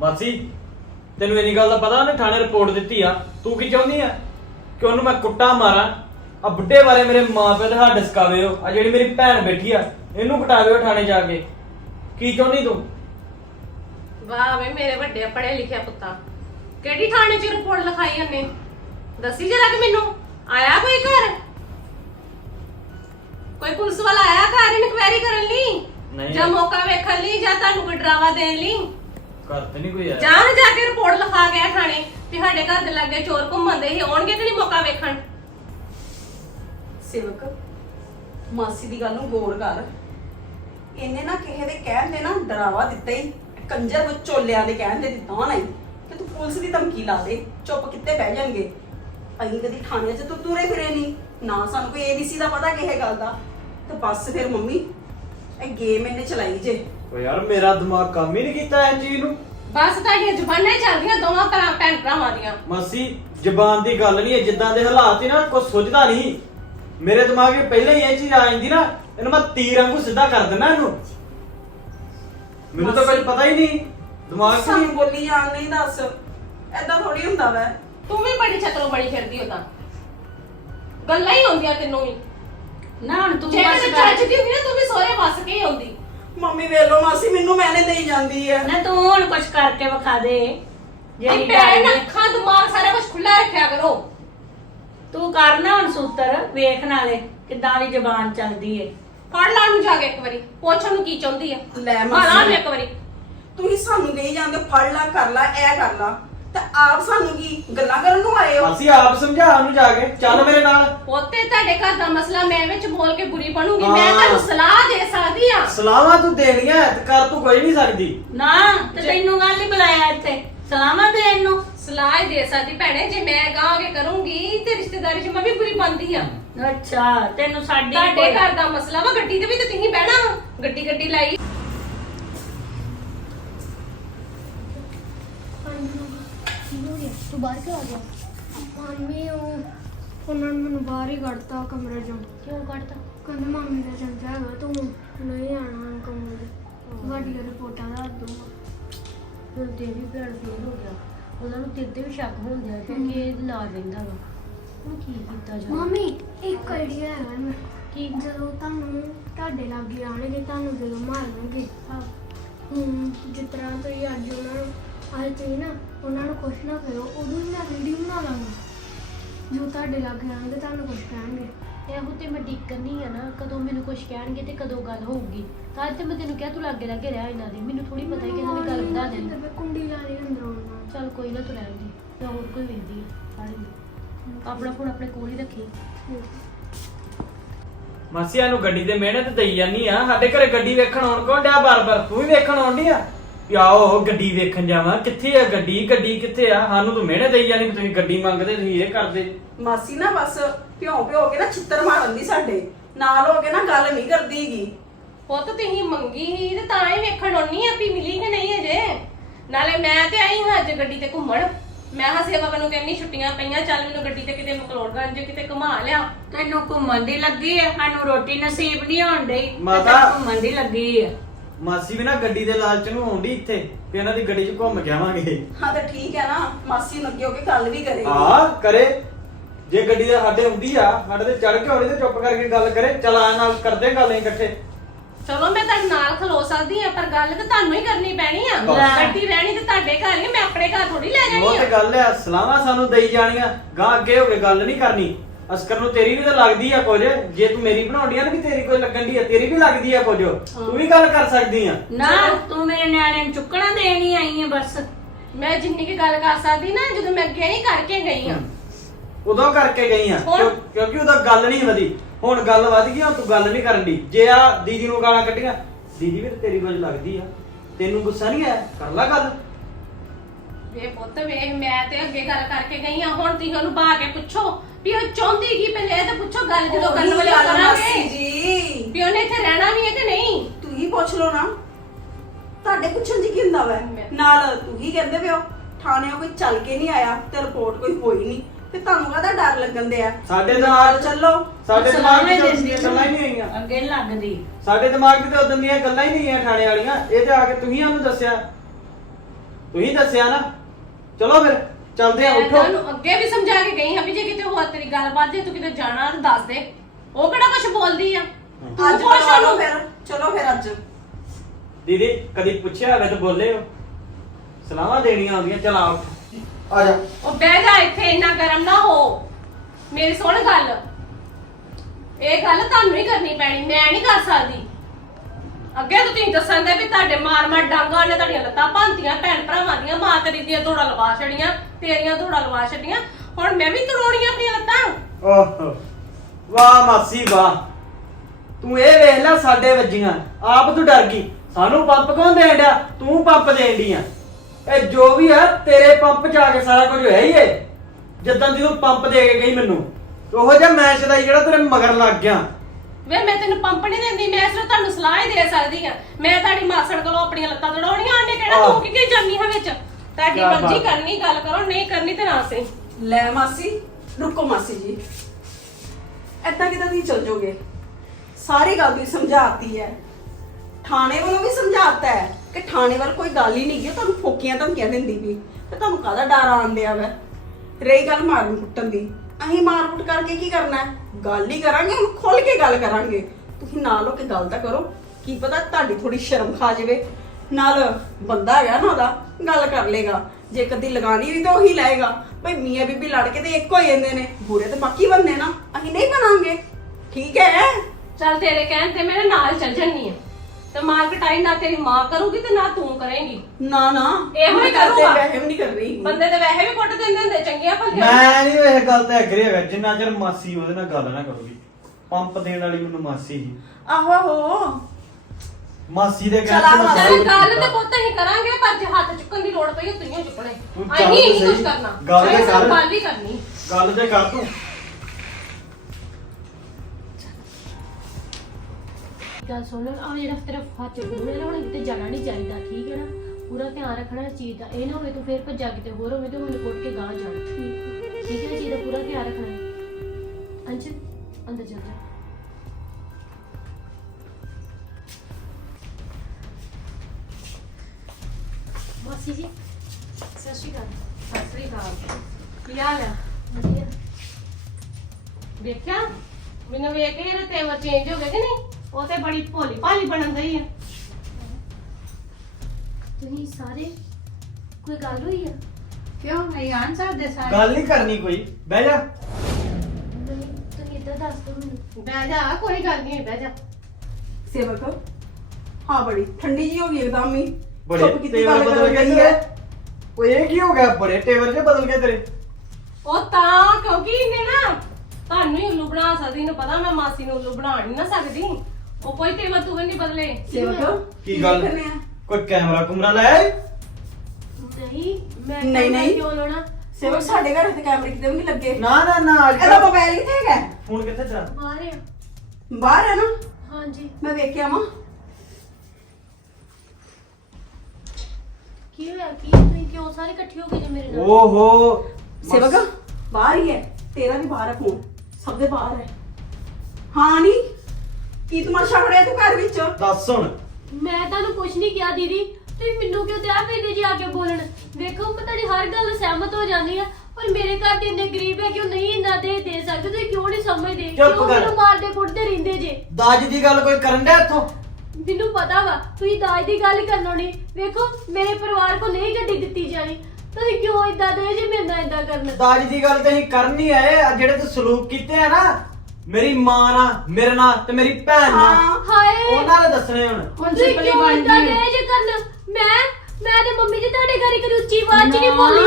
ਮਾਸੀ ਤੈਨੂੰ ਇੰਨੀ ਗੱਲ ਦਾ ਪਤਾ ਉਹਨੇ ਥਾਣੇ ਰਿਪੋਰਟ ਦਿੱਤੀ ਆ। ਤੂੰ ਕੀ ਚਾਹੁੰਦੀ ਆ? ਕਿ ਉਹਨੂੰ ਮੈਂ ਕੁੱਟਾ ਮਾਰਾਂ? ਆ ਬੁੱਢੇ ਬਾਰੇ ਮੇਰੇ ਮਾਪੇ ਦੇ ਹੱਥ ਡਸਕਾਵੇ ਉਹ। ਆ ਜਿਹੜੀ ਮੇਰੀ ਭੈਣ ਬੈਠੀ ਆ ਇਹਨੂੰ ਕਟਾਵੇ ਉਹ ਥਾਣੇ ਜਾ ਕੇ। ਕੀ ਚਾਹੁੰਦੀ ਤੂੰ? ਵਾਹ ਵੇ ਮੇਰੇ ਵੱਡੇ ਪੜ੍ਹੇ ਲਿਖਿਆ ਪੁੱਤਾ। ਕਿਹੜੀ ਥਾਣੇ 'ਚ ਰਿਪੋਰਟ ਲਿਖਾਈ ਉਹਨੇ? ਦੱਸੀ ਜਰਾ ਕਿ ਮੈਨੂੰ? ਆਇਆ ਕੋਈ ਘਰ? ਕੋਈ ਪੁਲਿਸ ਵਾਲਾ ਆਇਆ ਘਰ ਇਨਕੁਆਇਰੀ ਕਰਨ ਲਈ? ਨਹੀਂ। ਜਾਂ ਮੌਕਾ ਵੇਖਣ ਲਈ ਜਾਂ ਤੁਹਾਨੂੰ ਕੋਈ ਡਰਾਵਾ ਦੇਣ ਲਈ? ਘਰ ਤੇ ਨਹੀਂ ਕੋਈ ਆਇਆ। ਜਾਣ ਜਾ ਕੇ ਰਿਪੋਰਟ ਲਿਖਾ ਗਿਆ ਥਾਣੇ ਵੀ ਸਾਡੇ ਘਰ ਦੇ ਲਾਗੇ ਚੋਰ ਘੁੰਮਦੇ ਸੀ ਆਉਣਗੇ ਕਿ ਨਹੀਂ ਮੌਕਾ ਵੇਖਣ? ਸੇਵਕ ਮਾਸੀ ਦੀ ਗੱਲ ਨੂੰ ਗੌਰ ਕਰ। ਇਹਨੇ ਨਾ ਕਿਸੇ ਦੇ ਕਹਿਣ ਤੇ ਨਾ ਡਰਾਵਾ ਦਿੱਤਾ ਹੀ। ਕੰਜਰ ਵਿਚੋਲਿਆਂ ਦੇ ਕਹਿਣ ਤੇ ਦਿੱਤਾ ਹੋਣਾ ਹੀ। ਕਿ ਤੂੰ ਪੁਲਿਸ ਦੀ ਧਮਕੀ ਲਾ ਦੇ ਚੁੱਪ ਕਿੱਤੇ ਬਹਿ ਜਾਣਗੇ। ਅਸੀਂ ਕਦੀ ਥਾਣੇ 'ਚ ਤੂੰ ਤੁਰੇ ਫਿਰੇ ਨਹੀਂ ਨਾ ਸਾਨੂੰ ਕੋਈ ਏਬੀਸੀ ਦਾ ਪਤਾ ਕਿਸੇ ਗੱਲ ਦਾ। ਤੇ ਬਸ ਫਿਰ ਮੰਮੀ ਇਹ ਗੇਮ ਇਹਨੇ ਚਲਾਈ ਜੇ। ਓ ਯਾਰ ਮੇਰਾ ਦਿਮਾਗ ਕੰਮ ਹੀ ਨਹੀਂ ਕੀਤਾ ਇਹ ਚੀਜ਼ ਨੂੰ। ਬਸ ਤੁਹਾਡੀਆਂ ਜ਼ੁਬਾਨਾਂ ਹੀ ਚੱਲਦੀਆਂ ਦੋਵਾਂ ਭਰਾ ਭੈਣ ਭਰਾਵਾਂ ਦੀਆਂ। ਮਾਸੀ ਜ਼ਬਾਨ ਦੀ ਗੱਲ ਨਹੀਂ ਹੈ ਜਿੱਦਾਂ ਦੇ ਹਾਲਾਤ ਸੀ ਨਾ ਕੁਝ ਸੁਝਦਾ ਨਹੀਂ। ਮੇਰੇ ਦਿਮਾਗ 'ਚ ਪਹਿਲਾਂ ਹੀ ਇਹ ਚੀਜ਼ ਆ ਜਾਂਦੀ ਨਾ ਇਹਨੂੰ ਮੈਂ ਤੀਰ ਵਾਂਗੂ ਸਿੱਧਾ ਕਰ ਦਿੰਦਾ ਇਹਨੂੰ। ਮੈਨੂੰ ਤਾਂ ਕੁਝ ਪਤਾ ਹੀ ਨਹੀਂ ਦਿਮਾਗ 'ਚ ਸਾਨੂੰ ਨਹੀਂ। ਬੋਲੀ ਜਾਣ ਨਹੀਂ ਦੱਸ। ਐਦਾਂ ਥੋੜੀ ਹੁੰਦਾ ਵੈ। ਤੂੰ ਵੀ ਬੜੀ ਚਤਰੋ ਬੜੀ ਫਿਰਦੀ ਹੋ ਤਾਂ। ਗੱਲਾਂ ਹੀ ਹੁੰਦੀਆਂ ਤੈਨੂੰ ਵੀ। ਨਾ ਹੁਣ ਤੂੰ ਜੇ ਬਸ ਕਰ। ਚੱਜਦੀ ਹੁੰਦੀ ਨਾ ਤੂੰ ਵੀ ਸੋਹਰੇ ਵਸ ਕੇ ਹੀ ਆਉਂਦੀ। ਮੰਮੀ ਵੇਖ ਲਓ ਮਾਸੀ ਮੈਨੂੰ ਮੈਨੇ ਦੇਈ ਜਾਂਦੀ ਹੈ। ਨਾ ਤੂੰ ਹੁਣ ਕੁਛ ਕਰਕੇ ਵਿਖਾ ਦੇ। ਜਿਹੜੀ ਭੈਣ ਗੱਲ ਅੱਖਾਂ ਦਿਮਾਗ ਸਾਰਾ ਕੁਝ ਖੁੱਲਾ ਰੱਖਿਆ ਕਰੋ। ਤੂੰ ਕਰਨਾ ਹੁਣ ਸੂਤਰ ਵੇਖ ਨਾਲੇ ਕਿੱਦਾਂ ਦੀ ਜ਼ਬਾਨ ਚੱਲਦੀ ਏ। ਫੜ ਲਾ ਨੂੰ ਜਾ ਕੇ ਇੱਕ ਵਾਰੀ ਪੁੱਛ ਉਹਨੂੰ ਕੀ ਚਾਹੁੰਦੀ ਆ। ਲੈ ਮਾਸੀ। ਇੱਕ ਵਾਰੀ। ਤੁਸੀਂ ਸਾਨੂੰ ਕਹੀ ਜਾਂਦੇ ਹੋ, ਫੜ ਲਾ ਕਰ ਲਾ ਇਹ ਕਰ ਲਾ। ਤੇ ਆਪ ਸਾਨੂੰ ਕੀ ਗੱਲਾਂ ਕਰਨ ਨੂੰ ਆਏ ਹੋ? ਮਾਸੀ ਆਪ ਸਮਝਾ ਉਹਨੂੰ ਜਾ ਕੇ। ਚੱਲ ਮੇਰੇ ਨਾਲ। ਪੋਤੇ ਤੁਹਾਡੇ ਘਰ ਦਾ ਮਸਲਾ ਮੈਂ ਵਿੱਚ ਬੋਲ ਕੇ ਬੁਰੀ ਬਣੂਗੀ। ਹਾਂ। ਮੈਂ ਤੁਹਾਨੂੰ ਸਲਾਹ ਦੇ ਸਕਦੀ ਆ ਸਲਾਹਾਂ ਤੂੰ ਦੇਣੀਆਂ ਤੇ ਕਰ ਤੂੰ ਕੋਈ ਨਹੀਂ ਸਕਦੀ। ਨਾ ਤੇ ਤੈਨੂੰ ਗੱਲ ਨਹੀਂ ਬੁਲਾਇਆ ਇੱਥੇ। ਸਲਾਮਾਂ ਦੇ ਇਹਨੂੰ ਸਲਾਹ ਹੀ ਦੇ ਸਕਦੀ ਭੈਣੇ ਜੇ ਮੈਂ ਗਾਂਗੇ ਕਰੂੰਗੀ ਤੇ ਰਿਸ਼ਤੇਦਾਰੀ 'ਚ ਮੈਂ ਵੀ ਬੁਰੀ ਬਣਦੀ ਆ ਅੱਛਾ ਤੈਨੂੰ ਸਾਡੀ ਤੁਹਾਡੇ ਕੋਈ- ਘਰ ਦਾ ਮਸਲਾ ਵਾ ਗੱਡੀ ਤੇ ਵੀ ਤੇ ਤੁਸੀਂ ਬਹਿਣਾ ਵਾ। ਗੱਡੀ ਗੱਡੀ ਲਾਈ ਹਾਂਜੀ ਤੂੰ ਬਾਹਰ ਕਿਉਂ ਆ ਗਿਆ? ਮੰਮੀ ਉਹ ਉਹਨਾਂ ਨੇ ਮੈਨੂੰ ਬਾਹਰ ਹੀ ਕੱਢਤਾ ਕਮਰੇ ਚੋਂ। ਕਿਉਂ ਕੱਢਤਾ? ਕਹਿੰਦੇ ਮਾਮੀ ਦਾ ਚੰਗਾ ਹੈਗਾ ਤੂੰ ਨਹੀਂ ਆਣਾ ਕਮਰੇ ਵੱਡੀਆਂ ਰਿਪੋਰਟਾਂ ਦਾ ਦੂੰਗਾ ਹੁਣ ਤੇਰੀ ਭੈਣ ਫੇਲ ਹੋ ਗਿਆ। ਉਹਨਾਂ ਨੂੰ ਤੇਰੇ ਤੇ ਵੀ ਸ਼ੱਕ ਹੁੰਦਾ ਹੈ ਕਿ ਇਹ ਨਾਲ ਰਹਿੰਦਾ ਵਾ। ਹੁਣ ਕੀ ਕੀਤਾ ਜਾਵੇ? ਮੰਮੀ ਇੱਕ ਆਈਡੀਆ ਹੈਗਾ ਮੈਂ ਕਿ? ਜਦੋਂ ਤੁਹਾਨੂੰ ਤੁਹਾਡੇ ਲਾਗੇ ਆਣਗੇ ਤੁਹਾਨੂੰ ਜਦੋਂ ਮਾਰਨਗੇ। ਹੂੰ। ਜਿਸ ਤਰ੍ਹਾਂ ਤੁਸੀਂ ਅੱਜ ਉਹਨਾਂ ਨੂੰ ਅੱਜ ਤੁਸੀਂ ਨਾ ਉਹਨਾਂ ਨੂੰ ਕੁਛ ਨਾ ਕਰੋ ਉਦੋਂ ਹੀ ਮੈਂ ਵੀਡੀਓ ਬਣਾ ਲਾਂਗਾ। ਜੋ ਤੁਹਾਡੇ ਲਾਗੇ ਆਣਗੇ ਤੁਹਾਨੂੰ ਕੁਛ ਕਹਿਣਗੇ। ਇਹੋ ਤੇ ਮੈਂ ਡਿੱਕਣੀ ਆ ਨਾ ਕਦੋਂ ਮੈਨੂੰ ਕੁਝ ਕਹਿਣਗੇ ਤੇ ਕਦੋਂ ਗੱਲ ਹੋਊਗੀ। ਤਾਂ ਤੇ ਮੈਂ ਤੈਨੂੰ ਕਿਹਾ ਤੂੰ ਲਾਗੇ ਲਾਗੇ ਰਹਿ ਇਹਨਾਂ ਦੀ ਮੈਨੂੰ ਥੋੜੀ ਪਤਾ ਹੈ ਕਿ ਇਹਨਾਂ ਦੀ ਗੱਲ ਵਧਾ ਦੇਣੀ। ਤੇ ਕੁੰਡੀ ਲਾ ਲਈ ਅੰਦਰੋਂ ਆਉਣਾ ਚੱਲ ਕੋਈ ਨਾ ਤੂੰ ਰਹਿਣ ਦੀ ਹੋਰ ਕੋਈ ਵੇਂਦੀ ਆ ਆਪਣਾ ਫੋਨ ਆਪਣੇ ਕੋਲ ਹੀ ਰੱਖੀ। ਮਾਸੀਆਂ ਨੂੰ ਗੱਡੀ ਤੇ ਮਿਹਨਤ ਦੇਈ ਜਾਨੀ ਆ। ਸਾਡੇ ਘਰੇ ਗੱਡੀ ਵੇਖਣ ਆਉਣ ਕੋਣ ਡਿਆ? ਬਾਰ-ਬਾਰ ਤੂੰ ਵੀ ਵੇਖਣ ਆਉਂਦੀ ਆ। ਵੀ ਆਓ ਗੱਡੀ ਵੇਖਣ ਜਾਵਾਂ। ਕਿੱਥੇ ਆ ਗੱਡੀ? ਗੱਡੀ ਕਿੱਥੇ ਆ? ਸਾਨੂੰ ਤੂੰ ਮਿਹਨਤ ਦੇਈ ਜਾਨੀ ਵੀ ਤੁਸੀਂ ਗੱਡੀ ਮੰਗਦੇ ਤੁਸੀਂ ਇਹ ਕਰਦੇ। ਮਾਸੀ ਨਾ ਬਸ ਭਿਉਂ ਭਿਉਂ ਕੇ ਨਾ ਛਿੱਤਰ ਮਾਰਨ ਦੀ ਸਾਡੇ। ਨਾਲ ਹੋ ਕੇ ਨਾ ਗੱਲ ਨਹੀਂ ਕਰਦੀਗੀ ਪੁੱਤ ਤੁਸੀਂ ਮੰਗੀ ਸੀ ਤੇ ਤਾਂ ਹੀ ਵੇਖਣ ਆਉਣੀ ਆ ਵੀ ਮਿਲੀ ਕਿ ਨਹੀਂ ਅਜੇ। ਨਾਲੇ ਮੈਂ ਤੇ ਆਈ ਹਾਂ ਅੱਜ ਗੱਡੀ ਤੇ ਘੁੰਮਣ। ਮੈਂ ਹਾਂ ਸੇਵਕ ਨੂੰ ਕਹਿੰਨੀ ਛੁੱਟੀਆਂ ਪਈਆਂ ਚੱਲ ਮੈਨੂੰ ਗੱਡੀ ਤੇ ਕਿਤੇ ਮਕਲੋੜਗੰਜ ਕਿਤੇ ਘੁਮਾ ਲਿਆ। ਤੈਨੂੰ ਘੁੰਮਣ ਦੀ ਲੱਗੀ ਏ ਸਾਨੂੰ ਰੋਟੀ ਨਸੀਬ ਨਹੀਂ ਹੋਣ ਡਈ। ਤੇ ਮਾਤਾ- ਤੈਨੂੰ ਘੁੰਮਣ ਦੀ ਲੱਗੀ ਏ ਮਾਸੀ ਵੀ ਨਾ ਗੱਡੀ ਦੇ ਲਾਲਚ ਨੂੰ ਆਉਂਦੀ ਇੱਥੇ ਵੀ ਇਹਨਾਂ ਦੀ ਗੱਡੀ 'ਚ ਘੁੰਮ ਜਾਵਾਂਗੇ ਹਾਂ ਤਾਂ ਠੀਕ ਹੈ ਨਾ ਮਾਸੀ ਨੂੰ ਅੱਗੇ ਹੋ ਕੇ ਗੱਲ ਵੀ ਕਰੇਗੀ ਆ ਕਰੇ। ਜੇ ਗੱਡੀ ਦੇ ਸਾਡੇ ਹੁੰਦੀ ਆ ਸਾਡੇ ਤੇ ਚੜ ਕੇ ਆਉਣੀ ਤੇ ਚੁੱਪ ਕਰਕੇ ਗੱਲ ਕਰੇ ਚਲ ਨਾਲ ਕਰਦੇ ਗੱਲ ਇਕੱਠੇ। ਚਲੋ ਮੈਂ ਤੁਹਾਡੇ ਨਾਲ ਖਲੋ ਸਕਦੀ ਆ ਪਰ ਗੱਲ ਤਾਂ ਤੁਹਾਨੂੰ ਹੀ ਕਰਨੀ ਪੈਣੀ ਆ। ਲੈ। ਗੱਡੀ ਰਹਿਣੀ ਤੇ ਤੁਹਾਡੇ ਘਰ ਹੀ ਮੈਂ ਆਪਣੇ ਘਰ ਥੋੜੀ ਲੈ ਜਾਣੀ ਉਹ ਤੇ ਗੱਲ ਆ ਸਲਾਹਾਂ ਸਾਨੂੰ ਦੇਈ ਜਾਣੀਆਂ ਗਾਂ ਅੱਗੇ ਹੋ ਕੇ ਗੱਲ ਨਹੀਂ ਕਰਨੀ। ਅਸਕਰ ਨੂੰ ਤੇਰੀ ਵੀ ਤਾਂ ਲੱਗਦੀ ਆ ਕੁਝ ਜੇ ਤੂੰ ਮੇਰੀ ਬਣਾਉਣੀ ਆ ਨਾ ਵੀ ਤੇਰੀ ਕੋਈ ਲੱਗਣ ਦੀ ਆ ਤੇਰੀ ਵੀ ਲੱਗਦੀ ਆ ਕੁਝ। ਤੂੰ ਵੀ ਗੱਲ ਕਰ ਸਕਦੀ ਆ। ਨਾ ਤੂੰ ਮੇਰੇ ਨਿਆਣੇ ਨੂੰ ਚੁੱਕਣਾ ਦੇਣੀ ਆਈ ਏ ਬਸ। ਮੈਂ ਜਿੰਨੀ ਕੀ ਗੱਲ ਕਰ ਸਕਦੀ ਨਾ ਜਦੋਂ ਮੈਂ ਅੱਗੇ ਨਹੀਂ ਕਰਕੇ ਗਈ ਆ। ਉਦੋਂ ਕਰਕੇ ਗਈ ਆ ਹੁਣ? ਕਿਉਂ- ਕਿਉਂਕਿ ਉਹਦਾ ਗੱਲ ਨਹੀਂ ਵਧੀ। ਹੁਣ ਗੱਲ ਵਧ ਗਈ ਹੁਣ ਤੂੰ ਗੱਲ ਨਹੀਂ ਕਰਨ ਦੀ। ਜੇ ਆ ਦੀਦੀ ਨੂੰ ਗਾਲਾਂ ਕੱਢੀਆਂ ਦੀਦੀ ਵੀ ਤਾਂ ਤੇਰੀ ਕੁਝ ਲੱਗਦੀ ਆ। ਤੈਨੂੰ ਗੁੱਸਾ ਨਹੀਂ ਆਇਆ? ਕਰ ਲੈ ਗੱਲ। ਵੇ ਪੁੱਤ ਵੇਖ ਮੈਂ ਤੇ ਅੱਗੇ ਗੱਲ ਕਰਕੇ ਗਈ ਆ ਹੁਣ ਤੁਸੀਂ ਉਹਨੂੰ ਬਾ ਕੇ ਪੁੱਛੋ। ਵੀ ਉਹ ਚਾਹੁੰਦੀ ਕੀ ਪਹਿਲੇ? ਇਹ ਤਾਂ ਪੁੱਛੋ ਗੱਲ ਜਦੋਂ ਕਰਨ ਉਹੀ ਵਾਲੇ ਗੱਲ ਮਾਸੀ ਕਰਾਂਗੇ ਜੀ। ਵੀ ਉਹਨੇ ਇੱਥੇ ਰਹਿਣਾ ਵੀ ਹੈ ਕਿ ਨਹੀਂ? ਤੂੰ ਹੀ ਪੁੱਛ ਲਓ ਨਾ। ਤੁਹਾਡੇ ਪੁੱਛਣ ਦੀ ਕੀ ਹੁੰਦਾ ਵੈ? ਮੈਂ- ਨਾਲ ਤੂੰ ਹੀ ਕਹਿੰਦੇ ਪਿਓ ਥਾਣਿਓਂ ਕੋਈ ਚੱਲ ਕੇ ਨਹੀਂ ਆਇਆ ਤੇ ਰਿਪੋਰਟ ਕੋਈ ਹੋਈ ਨਹੀਂ। ਤੇ ਤੁਹਾਨੂੰ ਕਾਹਦਾ ਡਰ ਲੱਗਣ ਦੇ ਆ ਸਾਡੇ ਨਾਲ ਦਿਮਾਗ ਚੱਲੋ। ਸਾਡੇ ਦਿਮਾਗ 'ਚ ਉਦੋਂ ਦੀਆਂ ਗੱਲਾਂ ਹੀ ਨਹੀਂ ਆਈਆਂ ਅੱਗੇ ਨੀ ਲੱਗਦੀ। ਸਾਡੇ ਦਿਮਾਗ 'ਚ ਤਾਂ ਉਦੋਂ ਦੀਆਂ ਗੱਲਾਂ ਹੀ ਨਹੀਂ ਆਈਆਂ ਥਾਣੇ ਵਾਲੀਆਂ। ਇਹ ਤੇ ਆ ਕੇ ਤੁਸੀਂ ਉਹਨੂੰ ਦੱਸਿਆ। ਤੁਸੀਂ ਦੱਸਿਆ ਨਾ। ਚਲੋ ਫਿਰ। ਚੱਲਦੇ ਆ ਮੈਂ ਉੱਠੋ। ਤੁਹਾਨੂੰ ਅੱਗੇ ਵੀ ਸਮਝਾ ਕੇ ਗਈ ਹਾਂ ਵੀ ਜੇ ਕਿਤੇ ਹੋਰ ਤੇਰੀ ਗੱਲਬਾਤ ਜੇ ਤੂੰ ਕਿਤੇ ਜਾਣਾ ਤਾਂ ਦੱਸ ਦੇ। ਉਹ ਕਿਹੜਾ ਕੁਝ ਬੋਲਦੀ ਆ? ਤੂੰ ਅੱਜ ਬਣਾ ਲਓ ਫਿਰ। ਚਲੋ ਫਿਰ ਅੱਜ। ਦੀਦੀ ਕਦੀ ਪੁੱਛਿਆ ਹੋਵੇ ਤਾਂ ਬੋਲੇ ਹੋ। ਸਲਾਹਾਂ ਦੇਣੀਆਂ ਆਉਂਦੀਆਂ ਚਲ ਆ ਉੱਠ। ਆ ਜਾ। ਉਹ ਬਹਿ ਜਾ ਇੱਥੇ ਇੰਨਾ ਗਰਮ ਨਾ ਹੋ। ਮੇਰੀ ਸੁਣ ਗੱਲ। ਇਹ ਗੱਲ ਤੁਹਾਨੂੰ ਹੀ ਕਰਨੀ ਪੈਣੀ ਮੈਂ ਨਹੀਂ ਕਰ ਸਕਦੀ। ਅੱਗੇ ਤਾਂ ਤੁਸੀਂ ਦੱਸਣ ਦੇ ਵੀ ਤੁਹਾਡੇ ਮਾਰ ਮਾਰ ਡਾਂਗਾਂ ਨੇ ਤੁਹਾਡੀਆਂ ਲੱਤਾਂ ਭੰਨਤੀਆਂ, ਭੈਣ ਭਰਾਵਾਂ ਦੀਆਂ, ਮਾਂ ਤੇਰੀ ਦੀਆਂ ਧੋੜਾ ਲਵਾ ਛੜੀਆਂ ਤੇਰੀਆਂ ਧੋੜਾ ਲਵਾ ਛੜੀਆਂ ਹੁਣ ਮੈਂ ਵੀ ਤੜੋਣੀਆਂ ਆਪਣੀਆਂ ਲੱਤਾਂ। ਓਹ। ਵਾਹ ਮਾਸੀ, ਵਾਹ। ਤੂੰ ਇਹ ਵੇਖ ਲੈ ਸਾਡੇ ਵੱਜੀਆਂ। ਆਪ ਤੂੰ ਡਰ ਗਈ। ਸਾਨੂੰ ਪੰਪ ਕੌਣ ਦੇਣ ਡਿਆ? ਤੂੰ ਪੰਪ ਦੇਣ ਡਈ ਆ ਇਹ ਜੋ ਵੀ ਆ, ਤੇਰੇ ਪੰਪ ਚ ਆ ਕੇ ਸਾਰਾ ਕੁਝ ਹੋਇਆ ਹੀ ਏ ਜਦੋਂ ਦੀ ਤੂੰ ਪੰਪ ਦੇ ਕੇ ਗਈ ਮੈਨੂੰ। ਉਹੋ ਜਿਹਾ ਮੈਚ ਦਾ ਜਿਹੜਾ ਤੇਰੇ ਮਗਰ ਲੱਗ ਗਿਆ। ਵੇ ਮੈਂ ਤੈਨੂੰ ਪੰਪ ਨਹੀਂ ਦਿੰਦੀ ਮੈਂ ਸਿਰਫ ਤੁਹਾਨੂੰ ਸਲਾਹ ਹੀ ਦੇ ਸਕਦੀ ਆ ਮੈਂ ਤੁਹਾਡੀ ਮਾਸੜ ਕੋਲੋਂ ਆਪਣੀਆਂ ਲੱਤਾਂ ਤੜਾਉਣੀਆਂ ਆਂਡੇ ਕਿਹੜਾ। ਤੂੰ ਕੀ ਕੀ ਜਾਨੀ ਹੈ ਵਿੱਚ? ਤੁਹਾਡੀ ਕਿਆ ਮਰਜ਼ੀ। ਕਰਨੀ ਗੱਲ ਕਰੋ ਨਹੀਂ ਕਰਨੀ ਤੇ ਨਾ ਸੇ ਲੈ ਮਾਸੀ ਰੁਕੋ ਮਾਸੀ ਜੀ। ਏਦਾਂ ਕਿਦਾਂ ਤੁਸੀਂ ਚਲ ਜਾਓਗੇ ਸਾਰੀ ਗੱਲ ਤੁਸੀਂ ਸਮਝਾਤੀ ਹੈ। ਥਾਣੇ ਵੱਲੋਂ ਵੀ ਸਮਝਾਤਾ ਹੈ ਕਿ ਥਾਣੇ ਵੱਲ ਕੋਈ ਗੱਲ ਹੀ ਨਹੀਂ ਗਈ ਤੁਹਾਨੂੰ ਫੋਕੀਆਂ ਧਮਕੀਆਂ ਦਿੰਦੀ ਵੀ। ਤੇ ਤੁਹਾਨੂੰ ਕਾਹਦਾ ਡਰ ਆਣ ਡਿਆ ਵੈ? ਰਹੀ ਗੱਲ ਮਾਰਨ ਕੁੱਟਣ ਦੀ। ਅਸੀਂ ਮਾਰ ਕੁੱਟ ਕਰਕੇ ਕੀ ਕਰਨਾ ਹੈ? ਗੱਲ ਹੀ ਕਰਾਂਗੇ, ਹੁਣ ਖੁੱਲ ਕੇ ਗੱਲ ਕਰਾਂਗੇ। ਤੁਸੀਂ ਨਾਲ ਹੋ ਕੇ ਗੱਲ ਤਾਂ ਕਰੋ। ਕੀ ਪਤਾ ਤੁਹਾਡੀ ਥੋੜੀ ਸ਼ਰਮ ਖਾ ਜਾਵੇ। ਨਾਲ ਬੰਦਾ ਹੈਗਾ ਨਾ ਉਹਦਾ, ਗੱਲ ਕਰ ਲੇਗਾ ਜੇ ਕਦੀ ਲਗਾਣੀ ਵੀ ਤਾਂ ਉਹੀ ਲਾਏਗਾ। ਭਈ ਮੀਆਂ ਬੀਬੀ ਲੜ ਕੇ ਤੇ ਇੱਕ ਹੋ ਜਾਂਦੇ ਨੇ। ਬੁਰੇ ਤੇ ਬਾਕੀ ਬੰਦੇ ਨਾ, ਅਸੀਂ ਨਹੀਂ ਬਣਾਂਗੇ ਠੀਕ ਹੈ? ਚੱਲ ਤੇਰੇ ਕਹਿਣ ਤੇ ਮੇਰੇ ਨਾਲ ਚੱਲ ਜੰਨੀ ਆ ਤੇ ਮਾਰ ਕਟਾਈ ਨਾ ਤੇਰੀ ਮਾਂ ਕਰੂਗੀ ਤੇ ਨਾ ਤੂੰ ਕਰੇਂਗੀ। ਨਾ ਨਾ। ਇਹੋ ਹੀ ਕਰੂੰਗਾ। ਵੈਸੇ ਵੀ ਨਹੀਂ ਕਰ ਰਹੀ ਬੰਦੇ ਤੇ ਵੈਸੇ ਵੀ ਕੁੱਟ ਦਿੰਦੇ ਹੁੰਦੇ ਚੰਗੀਆਂ ਭਲੀਆਂ। ਮੈਂ ਨਹੀਂ ਇਹ ਗੱਲ ਤੇ ਐਗਰੀ ਹੈਗਾ ਜਿੰਨਾ ਚਿਰ ਮਾਸੀ ਉਹਦੇ ਨਾਲ ਗੱਲ ਨਾ ਕਰੂਗੀ। ਪੰਪ ਦੇਣ ਵਾਲੀ ਮੈਨੂੰ ਮਾਸੀ ਹੀ। ਆਹੋ। ਆਹੋ ਮਾਸੀ ਦੇ ਚੱਲ ਕਹਿਣ ਤੇ ਚੱਲ ਕੁਝ ਗੱਲ। ਤੇ ਪੁੱਤ ਹੀ ਕਰਾਂਗੇ ਪਰ ਜੇ ਹੱਥ ਚੁੱਕਣ ਦੀ ਲੋੜ ਪਈ ਤੁਸੀਂ ਚੁੱਕਣੇ। ਤੂੰ ਅਸੀਂ ਚੱਲ ਨਹੀਂ ਤੇ ਕੁਝ ਸਹੀ। ਕਰਨਾ। ਗੱਲ ਤੇ ਅਸੀਂ ਕਰ। ਹੀ ਕਰਨੀ। ਗੱਲ ਤੇ ਕਰ ਤੂੰ। ਗੱਲ ਸੁਣ ਲਓ ਆ ਜਿਹੜਾ ਤੇਰਾ ਹੱਥ ਗੁੰਨੇ ਲਾਉਣੇ ਕਿਤੇ ਜਾਣਾ ਨਹੀਂ ਚਾਹੀਦਾ ਠੀਕ ਹੈ ਨਾ? ਪੂਰਾ ਧਿਆਨ ਰੱਖਣਾ ਇਸ ਚੀਜ਼ ਦਾ ਇਹ ਨਾ ਹੋਵੇ ਤੂੰ ਫੇਰ ਭੱਜਾ ਕਿਤੇ ਹੋਰ ਹੋਵੇ ਤੇ ਮੈਨੂੰ ਕੁੱਟ ਕੇ ਗਾਂ ਜਾਣ। ਠੀਕ ਹੈ ਇਸ ਚੀਜ਼ ਦਾ ਪੂਰਾ ਧਿਆਨ ਰੱਖਣਾ। ਅੰਜ ਅੰਦਰ ਚੱਲ ਜਾ। ਮਾਸੀ ਜੀ ਸਤਿ ਸ਼੍ਰੀ ਅਕਾਲ। ਸਤਿ ਸ੍ਰੀ ਅਕਾਲ। ਕੀ ਹਾਲ ਹੈ ਵਧੀਆ। ਦੇਖਿਆ ਮੈਨੂੰ ਵੇਖ ਕੇ ਇਹਦੇ ਤੇਵਰ ਚੇਂਜ ਹੋ ਗਏ ਕਿ ਨਹੀਂ? ਉਹ ਤੇ ਬੜੀ ਭੋਲੀ ਭਾਲੀ ਬਣਨ ਗਈ ਹੈ ਤੁਸੀਂ ਸਾਰੇ ਕੋਈ ਗੱਲ ਹੋਈ ਆ? ਕਿਉਂ? ਨਹੀਂ ਆਣ ਸਕਦੇ ਸਾਰੇ। ਗੱਲ ਨਹੀਂ ਕਰਨੀ ਕੋਈ। ਬਹਿ ਜਾ। ਨਹੀਂ ਤੁਸੀਂ ਇੱਦਾਂ ਦੱਸ ਦਿਓ ਮੈਨੂੰ। ਬਹਿ ਜਾ ਕੋਈ ਗੱਲ ਨਹੀਂ ਬਹਿ ਜਾ। ਸੇਵਕ ਹਾਂ ਬੜੀ ਠੰਡੀ ਜੀ ਹੋ ਗਈ ਇੱਕਦਮ ਹੀ। ਬੜੇ ਚੁੱਪ ਕੀਤੀ ਟੇਬਲ ਗੱਲ ਬਦਲ ਕਰਨ ਗਏ ਗਈ ਤੇਰੇ। ਹੈ। ਓਏ ਇਹ ਕੀ ਹੋ ਗਿਆ? ਬੜੇ ਟੇਬਲ ਜੇ ਬਦਲ ਗਏ ਤੇਰੇ। ਉਹ ਤਾਂ ਕਿਉਂਕਿ ਇਹਨੇ ਨਾ ਤੁਹਾਨੂੰ ਹੀ ਉੱਲੂ ਬਣਾ ਸਕਦੀ ਨੂੰ ਪਤਾ ਮੈਂ ਮਾਸੀ ਨੂੰ ਉੱਲੂ ਬਣਾ ਨਹੀਂ ਨਾ ਸਕਦੀ। ਉਹ ਕੋਈ ਤੇਵਰ ਤੂੰ ਨਹੀਂ ਬਦਲੇ। ਸੇਵਕ ਕੀ ਗੱਲ? ਕਰਨੇ ਆ? ਕੋਈ ਕੈਮਰਾ ਕੁਮਰਾ ਲਾਇਆ ਏ? ਨਹੀਂ ਮੈਂ ਨਹੀਂ, ਨਹੀਂ। ਕਿਉਂ ਲਾਉਣਾ? ਸੇਵਕ ਸਾਡੇ ਘਰ ਤੇ ਕੈਮਰੇ ਕਿਤੇ ਵੀ ਨਹੀਂ ਲੱਗੇ। ਨਾ ਨਾ ਨਾ ਅੱਜ ਇਹਦਾ ਮੋਬਾਈਲ ਕਿੱਥੇ ਹੈਗਾ? ਫੋਨ ਕਿੱਥੇ ਤੇਰਾ? ਬਾਹਰ ਆ। ਬਾਹਰ ਹੈ ਨਾ? ਹਾਂਜੀ। ਮੈਂ ਵੇਖਿਆ ਵਾਂ। ਕੀ ਹੋਇਆ? ਕੀ ਤੁਸੀਂ ਕਿਉਂ ਸਾਰੇ ਇਕੱਠੇ ਹੋ ਗਏ ਜੇ ਮੇਰੇ ਨਾਲ? ਓਹੋ। ਸੇਵਕ ਬਾਹਰ ਹੀ ਹੈ। ਤੇਰਾ ਵੀ ਬਾਹਰ ਹੈ ਫੋਨ। ਸਭ ਦੇ ਬਾਹਰ ਹੈ। ਹਾਂ ਨਹੀਂ ਕੀ ਤਮਾਸ਼ਾ ਫੜਿਆ ਤੂੰ ਘਰ ਵਿੱਚ? ਦੱਸ ਹੁਣ। ਮੈਂ ਤੁਹਾਨੂੰ ਕੁਝ ਨਹੀਂ ਕਿਹਾ ਦੀਦੀ। ਤੁਸੀਂ ਮੈਨੂੰ ਕਿਉਂ ਤੇ ਆ ਪੈਂਦੇ ਜੀ ਆ ਕੇ ਬੋਲਣ? ਵੇਖੋ ਮੈਂ ਤੁਹਾਡੀ ਹਰ ਗੱਲ ਸਹਿਮਤ ਹੋ ਜਾਂਦੀ ਆ ਪਰ ਮੇਰੇ ਘਰ ਦੇ ਇੰਨੇ ਗਰੀਬ ਹੈ ਕਿ ਉਹ ਨਹੀਂ ਇੰਨਾ ਦੇ ਦੇ ਸਕਦੇ ਤੁਸੀਂ ਕਿਉਂ ਨਹੀਂ ਸਮਝਦੇ? ਚੁੱਪ ਕਿਉਂ ਕਰ। ਮੈਨੂੰ ਮਾਰਦੇ ਕੁੱਟਦੇ ਰਹਿੰਦੇ ਜੇ? ਦਾਜ ਦੀ ਗੱਲ ਕੋਈ ਕਰਨ ਡਿਆ ਇੱਥੋਂ? ਮੈਨੂੰ ਪਤਾ ਵਾ ਤੁਸੀਂ ਦਾਜ ਦੀ ਗੱਲ ਕਰਨੋਂ ਨਹੀਂ। ਵੇਖੋ ਮੇਰੇ ਪਰਿਵਾਰ ਕੋ ਨਹੀਂ ਗੱਡੀ ਦਿੱਤੀ ਜਾਣੀ। ਤੁਸੀਂ ਕਿਉਂ ਇਦਾਂ ਦੇ ਜੇ ਮੇਰੇ ਨਾਲ ਇਦਾਂ ਕਰਨ? ਦਾਜ ਦੀ ਗੱਲ ਤੇ ਅਸੀਂ ਕਰਨ ਨਹੀਂ ਆਏ ਜਿਹੜੇ ਤੂੰ ਸਲੂਕ ਕੀਤੇ ਆ ਨਾ ਮੇਰੀ ਮਾਂ ਨਾਲ ਮੇਰੇ ਨਾਲ ਤੇ ਮੇਰੀ ਭੈਣ ਨਾਲ। ਹਾਏ। ਉਹਨਾਂ ਨੇ ਦੱਸਣੇ ਹੁਣ। ਹੁਣ ਤੁਸੀਂ ਸਿੰਪਲੀ ਕਿਉਂ ਬਣ ਗਈ ਦੇ ਜੇ ਕਰਨ? ਮੈਂ ਮੈਂ ਤੇ ਮੰਮੀ ਜੀ ਤੁਹਾਡੇ ਘਰ ਇੱਕ ਉੱਚੀ ਆਵਾਜ਼ ਚ ਨਹੀਂ ਬੋਲੀ।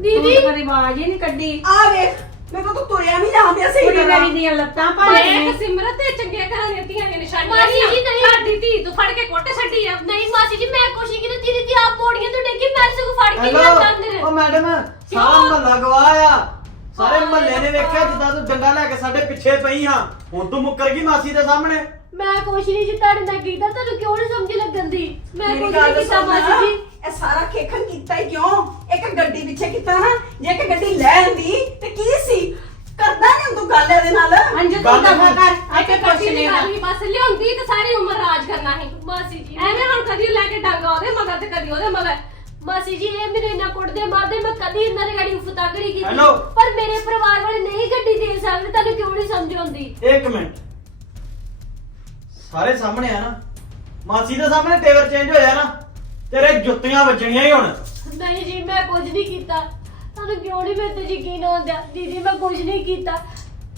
ਦੀਦੀ। ਤੂੰ ਕਦੇ ਆਵਾਜ਼ ਹੀ ਨਹੀਂ ਕੱਢੀ। ਆ ਵੇਖ ਮੇਰੇ ਕੋਲ ਤਾਂ ਤੁਰਿਆ ਨਹੀਂ ਜਾਂਦਿਆ ਸਹੀ ਕੁੜੀ ਮੇਰੀ ਦੀਆਂ ਲੱਤਾਂ ਦੇਖ ਭਾਵੇਂ ਸਿਮਰਤ ਤੇ ਚੰਗੀਆਂ ਘਰਾਂ ਦੀਆਂ ਧੀਆਂ ਦੀਆਂ ਨਿਸ਼ਾਨੀਆਂ ਮਾਸੀ ਜੀ। ਨਹੀਂ। ਸਾਡੀ ਧੀ ਤੂੰ ਫੜ ਕੇ ਕੁੱਟ ਛੱਡੀ ਆ। ਨਹੀਂ ਮਾਸੀ ਜੀ ਮੈਂ ਨਹੀਂ ਕੀਤੀ ਦੀਦੀ ਦੀ ਆਪ ਪੌੜੀਆਂ ਤੋਂ ਡੇਗੀ ਮੈਂ ਸਗੋਂ ਫੜ ਕੇ ਲਿਆ ਹੈਲੋ ਅੰਦਰ। ਉਹ ਮੈਡਮ ਸਾਰਾ? ਮਹੱਲਾ ਗਵਾਹ ਆ। ਸਾਰੇ ਹਾਂ, ਮਹੱਲੇ ਨੇ ਵੇਖਿਆ ਜਿੱਦਾਂ ਤੂੰ ਡੰਡਾ ਲੈ ਕੇ ਸਾਡੇ ਪਿੱਛੇ ਪਈ ਹਾਂ। ਹੁਣ ਤੂੰ ਮੁੱਕਰ ਗਈ ਮਾਸੀ ਦੇ ਸਾਹਮਣੇ। ਮੈਂ ਕੁਛ ਨਹੀਂ ਜੀ ਤੁਹਾਡੇ ਨਾਲ ਕੀਤਾ ਤੁਹਾਨੂੰ ਕਿਉਂ ਨਹੀਂ ਸਮਝ ਲੱਗਣ ਦੀ? ਮੈਂ ਮੇਰੀ ਕੁਛ ਗੱਲ ਨਹੀਂ ਕੀਤਾ ਸੁਣ ਮਾਸੀ ਜੀ। ਇਹ ਸਾਰਾ ਖੇਖਣ ਕੀਤਾ ਹੀ ਕਿਉਂ? ਇੱਕ ਗੱਡੀ ਪਿੱਛੇ ਕੀਤਾ ਨਾ ਜੇ ਇੱਕ ਗੱਡੀ ਲੈ ਆਂਦੀ ਤੇ ਕੀ ਸੀ? ਕਰਦਾ ਨਹੀਂ ਤੂੰ ਗੱਲ ਇਹਦੇ ਨਾਲ। ਅੰਜੂ ਗੱਲ ਤੂੰ ਦਫਾ ਕਰ। ਆਪੇ ਪੁੱਛ ਪੁੱਛ ਲੈਣਾ ਲਈ ਬਸ ਲਿਆਉਂਦੀ ਤੇ ਸਾਰੀ ਉਮਰ ਰਾਜ ਕਰਨਾ ਸੀ। ਮਾਸੀ ਜੀ। ਐਵੇਂ ਹੁਣ ਕਦੀ ਲੈ ਕੇ ਡਾਂਗਾ ਉਹਦੇ ਮਗਰ ਤੇ ਕਦੀ ਉਹਦੇ ਮਗਰ। ਮਾਸੀ ਜੀ ਇਹ ਮੈਨੂੰ ਇੰਨਾ ਕੁੱਟਦੇ ਮਾਰਦੇ ਮੈਂ ਕਦੀ ਇਹਨਾਂ ਦੀ ਗਾੜੀ ਉਫਤਾਗੜੀ ਕੀਤੀ। Hello? ਪਰ ਮੇਰੇ ਪਰਿਵਾਰ ਵਾਲੇ ਨਹੀਂ ਗੱਡੀ ਦੇ ਸਕਦੇ ਤੁਹਾਨੂੰ ਕਿਉਂ ਨਹੀਂ ਸਮਝ ਆਉਂਦੀ? ਇੱਕ ਮਿੰਟ। ਸਾਰੇ ਸਾਹਮਣੇ ਆ ਨਾ। ਮਾਸੀ ਦੇ ਸਾਹਮਣੇ ਟੇਬਲ ਚੇਂਜ ਹੋਇਆ ਨਾ ਤੇਰੇ ਜੁੱਤੀਆਂ ਵੱਜਣੀਆਂ ਹੀ ਹੁਣ। ਨਹੀਂ ਜੀ ਮੈਂ ਕੁਝ ਨਹੀਂ ਕੀਤਾ। ਤੁਹਾਨੂੰ ਕਿਉਂ ਨਹੀਂ ਮੇਰੇ ਤੇ ਯਕੀਨ ਆਉਂਦਾ? ਦੀਦੀ ਮੈਂ ਕੁਝ ਨਹੀਂ ਕੀਤਾ।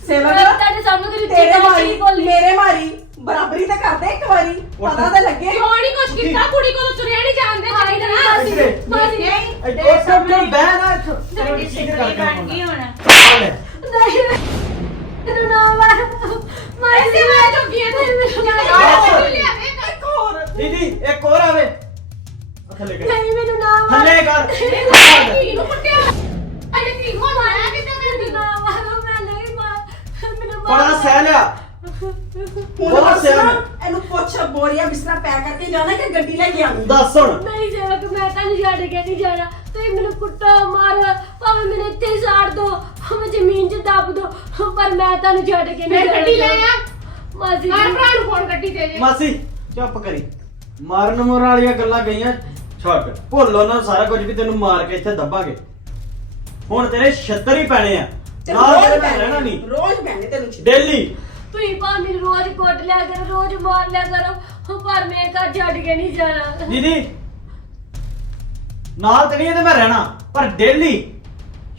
ਸੇਵਕ ਮੈਂ ਤੁਹਾਡੇ ਸਾਹਮਣੇ ਕਦੀ ਤੇਰੇ ਮਾਰੀ ਨਹੀਂ ਬੋਲੀ। ਮੇਰੇ ਮਾਰੀ। ਬਰਾਬਰੀ ਤਾਂ ਕਰਦੇ ਇੱਕ ਵਾਰੀ ਪਤਾ ਤਾਂ ਲੱਗੇ। ਕਿਉਂ ਨਹੀਂ ਕੁਛ ਕੀਤਾ? ਕੁੜੀ ਕੋਲ ਤੁਰਿਆ ਨਹੀਂ ਜਾਂਦੇ ਚਾਹੀਦਾ ਨਾ ਇੱਥੇ। ਮਾਸੀ ਇੱਥੇ। ਉੱਥੇ ਬਹਿ ਨਾ ਇੱਥੇ। ਤੁਹਾਡੀ ਸਿੱਧੀ ਬਣ ਗਈ ਹੁਣ। ਨਹੀਂ ਮੈਨੂੰ ਨਾ ਮਾਰ ਮਾਸੀ ਮੈਂ ਚੁੱਕੀ ਹੈ ਇੱਕ ਹੋਰ। ਦੀਦੀ ਇੱਕ ਹੋਰ ਆਵੇ। ਆ ਥੱਲੇ ਕਰ। ਨਹੀਂ ਮੈਨੂੰ ਨਾ ਮਾਰ ਥੱਲੇ ਕਰ। ਧੀ ਨੂੰ ਕੁੱਟਿਆ ਧੀ ਨੂੰ ਮਾਰਿਆ ਕਿੱਦਾਂ ਮੈਨੂੰ ਨਾ ਮਾਰੋ ਮੈਂ ਨਹੀਂ ਮਾਰ ਮੈਨੂੰ ਮਾਰ। ਬੜਾ ਸਹਿ ਲਿਆ। ਹੁਣ ਬਹੁਤ ਬਸ ਸਿਆਣਾ। ਨਾ, ਇਹਨੂੰ ਪੁੱਛ ਬੋਰੀਆ ਬਿਸਤਰਾ ਪੈਕ ਕਰਕੇ ਜਾਣਾ ਕਿ ਗੱਡੀ ਲੈ ਕੇ ਆਉਣੀ? ਦੱਸ ਹੁਣ। ਨਹੀਂ ਸੇਵਕ ਮੈਂ ਤੁਹਾਨੂੰ ਛੱਡ ਕੇ ਨਹੀਂ ਜਾਣਾ। ਤੁਸੀਂ ਮੈਨੂੰ ਕੁੱਟੋ ਮਾਰ ਭਾਵੇਂ ਮੈਨੂੰ ਇੱਥੇ ਹੀ ਸਾੜ ਦੋ ਭਾਵੇਂ ਜ਼ਮੀਨ 'ਚ ਦੱਬ ਦੋ ਪਰ ਮੈਂ ਤੁਹਾਨੂੰ ਛੱਡ ਕੇ ਨਹੀਂ ਮੈਂ ਜਾਣਾ ਗੱਡੀ ਲੈ ਆ। ਮਾਸੀ ਮਾਰ ਜੀ। ਭਰਾ ਨੂੰ ਫੋਨ ਗੱਡੀ ਦੇ ਜੇ ਮਾਸੀ ਚੁੱਪ ਕਰੀ। ਮਾਰਨ ਮੁਰਨ ਵਾਲੀਆਂ ਗੱਲਾਂ ਗਈਆਂ ਛੱਡ। ਭੁੱਲ ਉਹਨਾਂ ਸਾਰਾ ਕੁਝ ਵੀ ਤੈਨੂੰ ਮਾਰ ਕੇ ਇੱਥੇ ਦੱਬਾਂਗੇ। ਹੁਣ ਤੇਰੇ ਛੱਤਰ ਹੀ ਪੈਣੇ ਆ। ਨਾਲ ਤੇਰੇ ਪੈਣੇ, ਰਹਿਣਾ ਨਹੀਂ। ਰੋਜ਼ ਪੈਣੇ ਤੈਨੂੰ ਛਿੱਤਰ। ਡੇਲੀ। ਤੁਸੀਂ ਭਾਵੇਂ ਮੈਨੂੰ ਰੋਜ਼ ਕੁੱਟ ਲਿਆ ਕਰੋ ਰੋਜ਼ ਮਾਰ ਲਿਆ ਕਰੋ ਪਰ ਮੈਂ ਘਰ ਛੱਡ ਕੇ ਨਹੀਂ ਜਾਣਾ। ਦੀਦੀ ਨਾਲ ਤੇ ਨਹੀਂ ਇਹਦੇ ਮੈਂ ਰਹਿਣਾ ਪਰ ਡੇਲੀ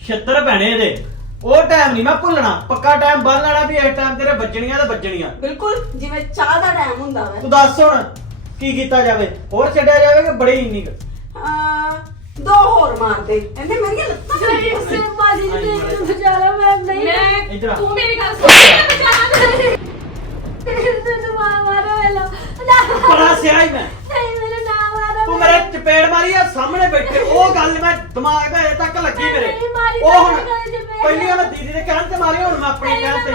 ਛੱਤਰ ਪੈਣੇ ਇਹਦੇ। ਉਹ ਟਾਈਮ ਨਹੀਂ ਮੈਂ ਭੁੱਲਣਾ ਪੱਕਾ ਟਾਈਮ ਬੰਨ ਲੈਣਾ ਵੀ ਇਸ ਟਾਈਮ ਤੇਰੇ ਵੱਜਣੀਆਂ ਤੇ ਵੱਜਣੀਆਂ। ਬਿਲਕੁਲ ਜਿਵੇਂ ਚਾਹ ਦਾ ਟਾਈਮ ਹੁੰਦਾ ਵਾ। ਤੂੰ ਦੱਸ ਹੁਣ ਕੀ ਕੀਤਾ ਜਾਵੇ? ਹੋਰ ਛੱਡਿਆ ਜਾਵੇ ਕਿ ਬੜੀ ਇੰਨੀ ਕੁ? ਦੋ ਹੋਰ ਮਾਰ ਦੇ। ਇਹਨੇ ਮੇਰੀਆਂ ਲੱਤਾਂ ਨਹੀਂ ਤੋੜੀਆਂ ਸੀ। ਸੇ ਮਾਜੀ ਜੀ ਮੈਨੂੰ ਬਚਾ ਲਓ ਮੈਂ ਨਹੀਂ ਮੈਂ। ਤੂੰ ਮੇਰੀ ਗੱਲ ਸੁਣ ਮੈਂ ਬਚਾ ਤੈਨੂੰ ਮਾਰ ਮਾਰੋ ਵੇਲੋ ਬੜਾ ਸਿਆ ਹੀ ਮੈਂ। ਨਹੀਂ ਮੈਨੂੰ ਨਾ ਮਾਰੋ ਤੂੰ ਮੇਰੇ ਚਪੇੜ ਮਾਰੀ ਆ ਸਾਹਮਣੇ ਬੈਠੇ। ਉਹ ਗੱਲ ਮੈਂ ਦਿਮਾਗ ਹਜੇ ਤੱਕ ਲੱਗੀ ਮੇਰੇ। ਮਾਰੀ, ਉਹ ਹੁਣ। ਪਹਿਲੀ ਵਾਰ ਦੀਦੀ ਦੇ ਕਹਿਣ ਤੇ ਮਾਰੀ ਹੁਣ ਮੈਂ ਆਪਣੀ ਕਹਿਣ ਤੇ।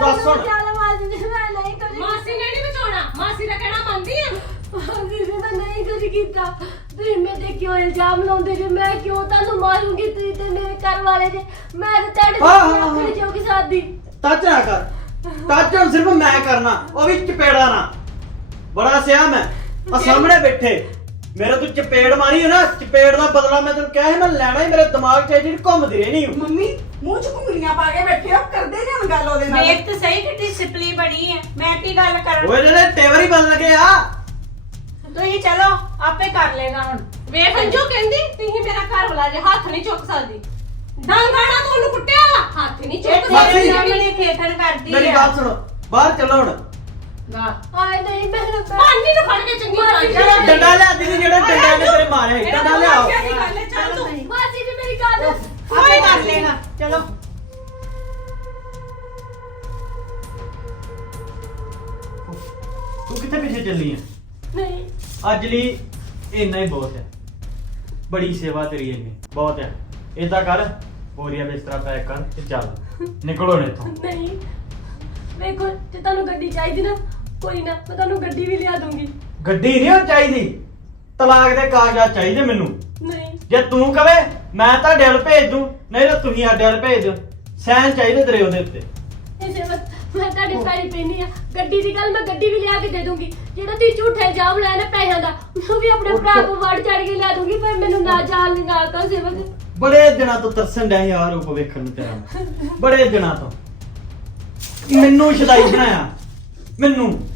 ਦੱਸ ਹੁਣ। ਮਾਸੀ ਜੀ ਮੈਂ ਨਹੀਂ ਕੁਝ ਮਾਸੀ ਨੇ ਨਹੀਂ ਬਚਾਉਣਾ। ਮਾਸੀ ਦਾ ਕਹਿਣਾ ਮੰਨਦੀ ਆ। ਮਾਸੀ ਜੀ ਮੈਂ ਨਹੀਂ ਕੁਝ ਕੀਤਾ। ਤੁਸੀਂ ਮੇਰੇ ਤੇ ਕਿਉਂ ਇਲਜ਼ਾਮ ਲਾਉਂਦੇ ਜੇ? ਮੈਂ ਕਿਉਂ ਤੁਹਾਨੂੰ ਮਾਰੂੰਗੀ ਤੁਸੀਂ ਤੇ ਮੇਰੇ ਘਰ ਵਾਲੇ ਜੇ? ਮੈਂ ਤੇ ਤੁਹਾਡੇ ਹਾਂ, ਹਾਂ, ਹਾਂ। ਆਪਣੇ ਜੋਗੀ ਟੱਚ ਨਾ ਕਰ। ਟੱਚ ਹੁਣ ਸਿਰਫ ਮੈਂ ਕਰਨਾ ਉਹ ਵੀ ਚਪੇੜਾ ਨਾ। ਬੜਾ ਸਿਆ ਮੈਂ। ਆ ਸਾਹਮਣੇ ਬੈਠੇ। ਮੇਰੇ ਤੂੰ ਚਪੇੜ ਮਾਰੀ ਹੈ ਨਾ ਚਪੇੜ ਦਾ ਬਦਲਾ ਮੈਂ ਤੈਨੂੰ ਕਿਹਾ ਸੀ ਮੈਂ ਲੈਣਾ ਹੀ ਮੇਰੇ ਦਿਮਾਗ 'ਚ ਇਹ ਜਿਹੜੀ ਘੁੰਮਦੀ ਰਹਿਣੀ ਓ। ਮੰਮੀ ਮੂੰਹ ਚ ਘੁੰਗਰੀਆਂ ਪਾ ਕੇ ਬੈਠੇ ਹੋ ਕਰਦੇ ਨੇ ਹੁਣ ਗੱਲ ਉਹਦੇ ਨਾਲ? ਵੇਖ ਤੇ ਸਹੀ ਕਿੱਡੀ ਸਿਪਲੀ ਬਣੀ ਹੈ। ਮੈਂ ਕੀ ਗੱਲ ਕਰਾਂ ਓਏ ਜਿਹੜੇ ਟੇਵਰ ਹੀ ਬਦਲ ਗਏ ਆ। ਤੁਸੀਂ ਚਲੋ ਆਪੇ ਕਰ ਲੇਗਾ ਹੁਣ। ਵੇਖ ਅੰਜੂ ਕਹਿੰਦੀ ਤੁਸੀਂ ਮੇਰਾ ਘਰ ਵਾਲਾ ਜੇ ਹੱਥ ਨਹੀਂ ਚੁੱਕ ਸਕਦੀ। ਡਾਂਗਾਣਾ ਤੋਂ ਉਹਨੂੰ ਕੁੱਟਿਆ? ਹੱਥ ਨਹੀਂ ਚੁੱਕ ਸਕਦੀ। ਸਾਹਮਣੇ ਖੇਖਣ ਕਰਦੀ ਮੇਰੀ ਗੱਲ ਸੁਣੋ ਬਾਹਰ ਚੱਲੋ ਹੁਣ। ਆਏ ਨਹੀਂ ਮੈਂ ਪਾਣੀ ਨੂੰ ਫੜ ਕੇ ਚੰਗੀ ਤਰ੍ਹਾਂ ਚਲੋ। ਡੰਡਾ ਲਿਆ ਦੀਦੀ ਜਿਹੜੇ ਡੰਡਾ ਨੇ ਤੇਰੇ ਮਾਰੇ ਇਹਦਾ ਡੰਡਾ ਲਿਆਓ। ਦੀ ਚੱਲ ਤੂੰ। ਮਾਸੀ ਜੀ ਮੇਰੀ ਗੱਲ ਆਪੇ ਕਰ ਲੇਗਾ ਚਲੋ। ਤੂੰ ਕਿੱਥੇ ਪਿੱਛੇ ਚੱਲੀ ਆ ਨਹੀਂ। ਅੱਜ ਲਈ ਇੰਨਾ ਹੀ ਬਹੁਤ ਹੈ। ਬੜੀ ਸੇਵਾ ਤੇਰੀ ਇੰਨੀ ਬਹੁਤ ਹੈ। ਏਦਾਂ ਕਰ ਬੋਰੀਆ ਬਿਸਤਰਾ ਪੈਕ ਕਰ ਤੇ ਚੱਲ। ਨਿਕਲੋ ਹੁਣ ਇੱਥੋਂ। ਨਹੀਂ ਵੇਖੋ ਜੇ ਤੁਹਾਨੂੰ ਗੱਡੀ ਚਾਹੀਦੀ ਨਾ ਕੋਈ ਨਾ ਮੈਂ ਤੁਹਾਨੂੰ ਗੱਡੀ ਵੀ ਲਿਆ ਦੂੰਗੀ ਗੱਡੀ ਨਹੀਂ ਹੁਣ ਚਾਹੀਦੀ। ਤਲਾਕ ਦੇ ਕਾਗਜ਼ਾਤ ਚਾਹੀਦੇ ਮੈਨੂੰ। ਨਹੀਂ। ਜੇ ਤੂੰ ਕਵੇ ਮੈਂ ਤੁਹਾਡੇ ਵੱਲ ਭੇਜ ਦੂੰ ਨਹੀਂ ਤਾਂ ਤੁਸੀਂ ਸਾਡੇ ਵੱਲ ਭੇਜ ਦਿਓ। ਸੈਨ ਚਾਹੀਦੇ ਤੇਰੇ ਉਹਦੇ ਉੱਤੇ। ਇਸੇ ਵਕਤ ਮੈਂ ਤੁਹਾਡੀ ਪੈਰੀ ਪੈਣੀ ਆ। ਗੱਡੀ ਦੀ ਗੱਲ ਮੈਂ ਗੱਡੀ ਵੀ ਲਿਆ ਕੇ ਦੇ ਦੂੰਗੀ। ਜਿਹੜਾ ਤੁਸੀਂ ਝੂਠੇ ਇਲਜ਼ਾਮ ਲਾਇਆ ਨਾ ਪੈਸਿਆਂ ਦਾ ਉਹ ਵੀ ਆਪਣੇ ਭਰਾ ਕੋਲ ਵੜ ਚੜ ਕੇ ਲਿਆ ਦੂੰਗੀ ਪਰ ਮੈਨੂੰ ਨਾ ਜਾਣ ਲਈ ਨਾ ਕਰ ਸੇਵਕ। ਬੜੇ ਦਿਨਾਂ ਤੋਂ ਤਰਸਣ ਡਿਆ ਯਾਰ ਰੂਪ ਵੇਖਣ ਨੂੰ ਤੇਰਾ। ਬੜੇ ਦਿਨਾਂ ਤੋਂ। ਮੈਨੂੰ ਸ਼ਦਾਈ ਬਣਾਇਆ। ਮੈਨੂੰ।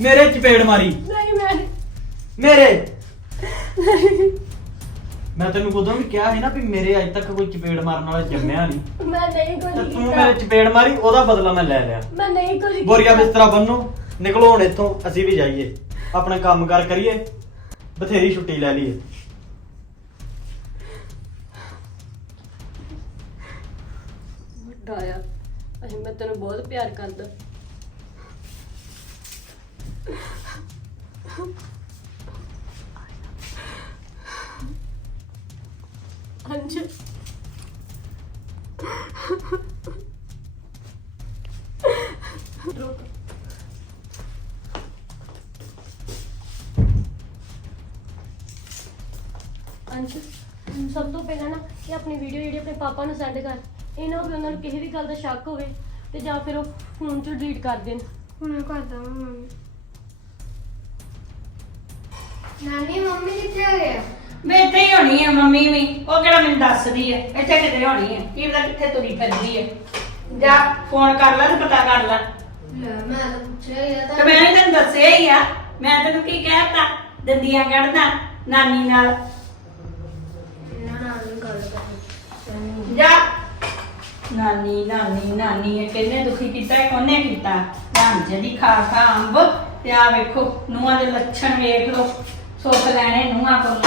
ਮੇਰੇ ਚਪੇੜ ਮਾਰੀ। ਨਹੀਂ ਮੈਂ ਨਹੀਂ। ਮੇਰੇ। ਮੈਂ ਤੈਨੂੰ ਉਦੋਂ ਵੀ ਕਿਹਾ ਸੀ ਨਾ ਵੀ ਮੇਰੇ ਅੱਜ ਤੱਕ ਕੋਈ ਚਪੇੜ ਮਾਰਨ ਵਾਲਾ ਜੰਮਿਆ ਨਹੀਂ। ਮੈਂ ਨਹੀਂ ਕੁਝ ਤੇ ਤੂੰ ਕੀਤਾ। ਮੇਰੇ ਚਪੇੜ ਮਾਰੀ ਉਹਦਾ ਬਦਲਾ ਮੈਂ ਲੈ ਲਿਆ। ਮੈਂ ਨਹੀਂ ਕੁਝ ਬੋਰੀਆ ਕੀਤਾ। ਬਿਸਤਰਾ ਬੰਨੋ ਨਿਕਲੋ ਹੁਣ ਇੱਥੋਂ ਅਸੀਂ ਵੀ ਜਾਈਏ। ਆਪਣੇ ਕੰਮ ਕਾਰ ਕਰੀਏ ਬਥੇਰੀ ਛੁੱਟੀ ਲੈ ਲਈਏ। ਵੱਡਾ ਆ ਅਹੀਂ ਮੈਂ ਤੈਨੂੰ ਬਹੁਤ ਪਿਆਰ ਕਰਦਾ। ਅੰਜ ਰੁਕ। ਅੰਜ ਸਭ ਤੋਂ ਪਹਿਲਾਂ ਨਾ ਇਹ ਆਪਣੀ ਵੀਡੀਓ ਜਿਹੜੀ ਆਪਣੇ ਪਾਪਾ ਨੂੰ ਸੈਂਡ ਕਰ। ਇਹ ਨਾ ਹੋਵੇ ਉਹਨਾਂ ਨੂੰ ਕਿਸੇ ਵੀ ਗੱਲ ਦਾ ਸ਼ੱਕ ਹੋਵੇ ਤੇ ਜਾਂ ਫਿਰ ਉਹ ਫੋਨ ਚੋਂ ਡਿਲੀਟ ਕਰ ਦੇਣ। ਹੁਣ ਕਰਦਾ ਵਾਂ ਮੰਮੀ। ਨਾਨੀ, ਮੰਮੀ ਕਿੱਥੇ ਆ ਗਿਆ ਮੈਂ ਇੱਥੇ ਹੀ ਹੋਣੀ ਹੈ ਮੰਮੀ ਵੀ। ਉਹ ਕਿਹੜਾ ਮੈਨੂੰ ਦੱਸਦੀ ਹੈ ਇੱਥੇ ਕਿਤੇ ਹੋਣੀ ਹੈ ਕੀ ਪਤਾ ਕਿੱਥੇ ਤੁਰੀ ਫਿਰਦੀ ਹੈ ਜਾ ਫੋਨ ਕਰ ਲੈ ਤੇ ਪਤਾ ਕਰ ਲੈ। ਲੈ ਮੈਂ ਤਾਂ ਪੁੱਛਿਆ ਹੀ ਆ ਤੇ ਮੈਂ ਤੈਨੂੰ ਦੱਸਿਆ ਹੀ ਆ। ਮੈਂ ਤੈਨੂੰ ਕੀ ਕਹਿਤਾ? ਦੰਦੀਆਂ ਕੱਢਦਾ ਨਾਨੀ ਨਾਲ। ਇਹਨਾਂ ਨਾਲ ਨੀ ਗੱਲ ਕਰਨੀ ਜਾ। ਨਾਨੀ ਨਾਨੀ ਨਾਨੀ ਇਹ ਕਿੰਨੇ ਦੁਖੀ ਕੀਤਾ ਇਹ ਕੋਨੇ ਕੀਤਾ? ਧੰਨ ਜਿਹੜੀ ਖਾ ਖਾ ਅੰਬ। ਤੇ ਆ ਵੇਖੋ ਨੂੰਹਾਂ ਦੇ ਲੱਛਣ ਵੇਖ ਲੋ ਸੁੱਖ ਲੈਣੇ ਨੂੰਹਾਂ ਕੋਲ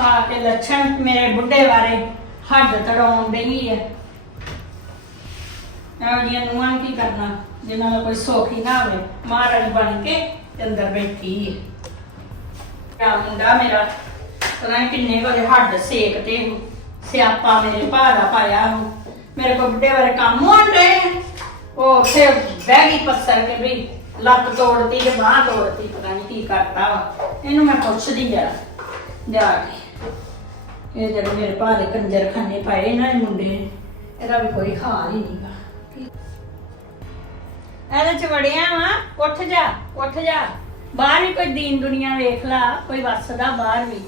ਆ ਕੇ ਲੱਛਣ ਮੇਰੇ ਬੁੱਢੇ ਬਾਰੇ ਹੱਡ ਤੜਾਉਣ ਡਈ ਹੈ ਇਹੋ ਨੂੰ ਕੀ ਕਰਨਾ, ਜਿਨ੍ਹਾਂ ਦਾ ਕੋਈ ਸੁੱਖ ਹੀ ਨਾ ਹੋਵੇ। ਮਹਾਰਾਣੀ ਬਣ ਕੇ ਤੇ ਅੰਦਰ ਬੈਠੀ ਹੈ ਕਿਆ ਮੁੰਡਾ ਮੇਰਾ, ਪਤਾ ਨੀ ਕਿੰਨੇ ਵਾਰੇ ਹੱਡ ਸੇਕਤੇ ਹੋ ਸਿਆਪਾ ਮੇਰੇ ਭਾ ਦਾ ਪਾਇਆ ਹੋ ਮੇਰੇ ਕੋਲ ਬੁੱਢੇ ਬਾਰੇ ਕੰਮ ਹੋਣ ਰਹੇ ਉਹ ਉੱਥੇ ਬਹਿ ਗਈ ਪੱਸਰ ਕੇ ਵੀ, ਲੱਤ ਤੋੜਤੀ ਤੇ ਬਾਹ ਤੋੜਤੀ, ਪਤਾ ਨਹੀਂ ਕੀ ਕਰਤਾ ਵਾ। ਇਹਨੂੰ ਮੈਂ ਪੁੱਛਦੀ ਜਰਾ ਜਾ ਕੇ। ਇਹ ਜਿਹੜੇ ਮੇਰੇ ਭਾ ਦੇ ਕੰਜਰ ਖਾਨੇ ਪਾਏ ਨੇ ਮੁੰਡੇ ਨੇ। ਇਹਦਾ ਵੀ ਕੋਈ ਹਾਲ ਹੀ ਨਹੀਂਗਾ ਇਹਦੇ ਚ ਵੜਿਆ ਵਾ ਉੱਠ ਜਾ ਉੱਠ ਜਾ। ਬਾਹਰ ਵੀ ਕੋਈ ਦੀਨ ਦੁਨੀਆ ਵੇਖ ਲਾ ਕੋਈ ਵੱਸਦਾ ਬਾਹਰ ਵੀ।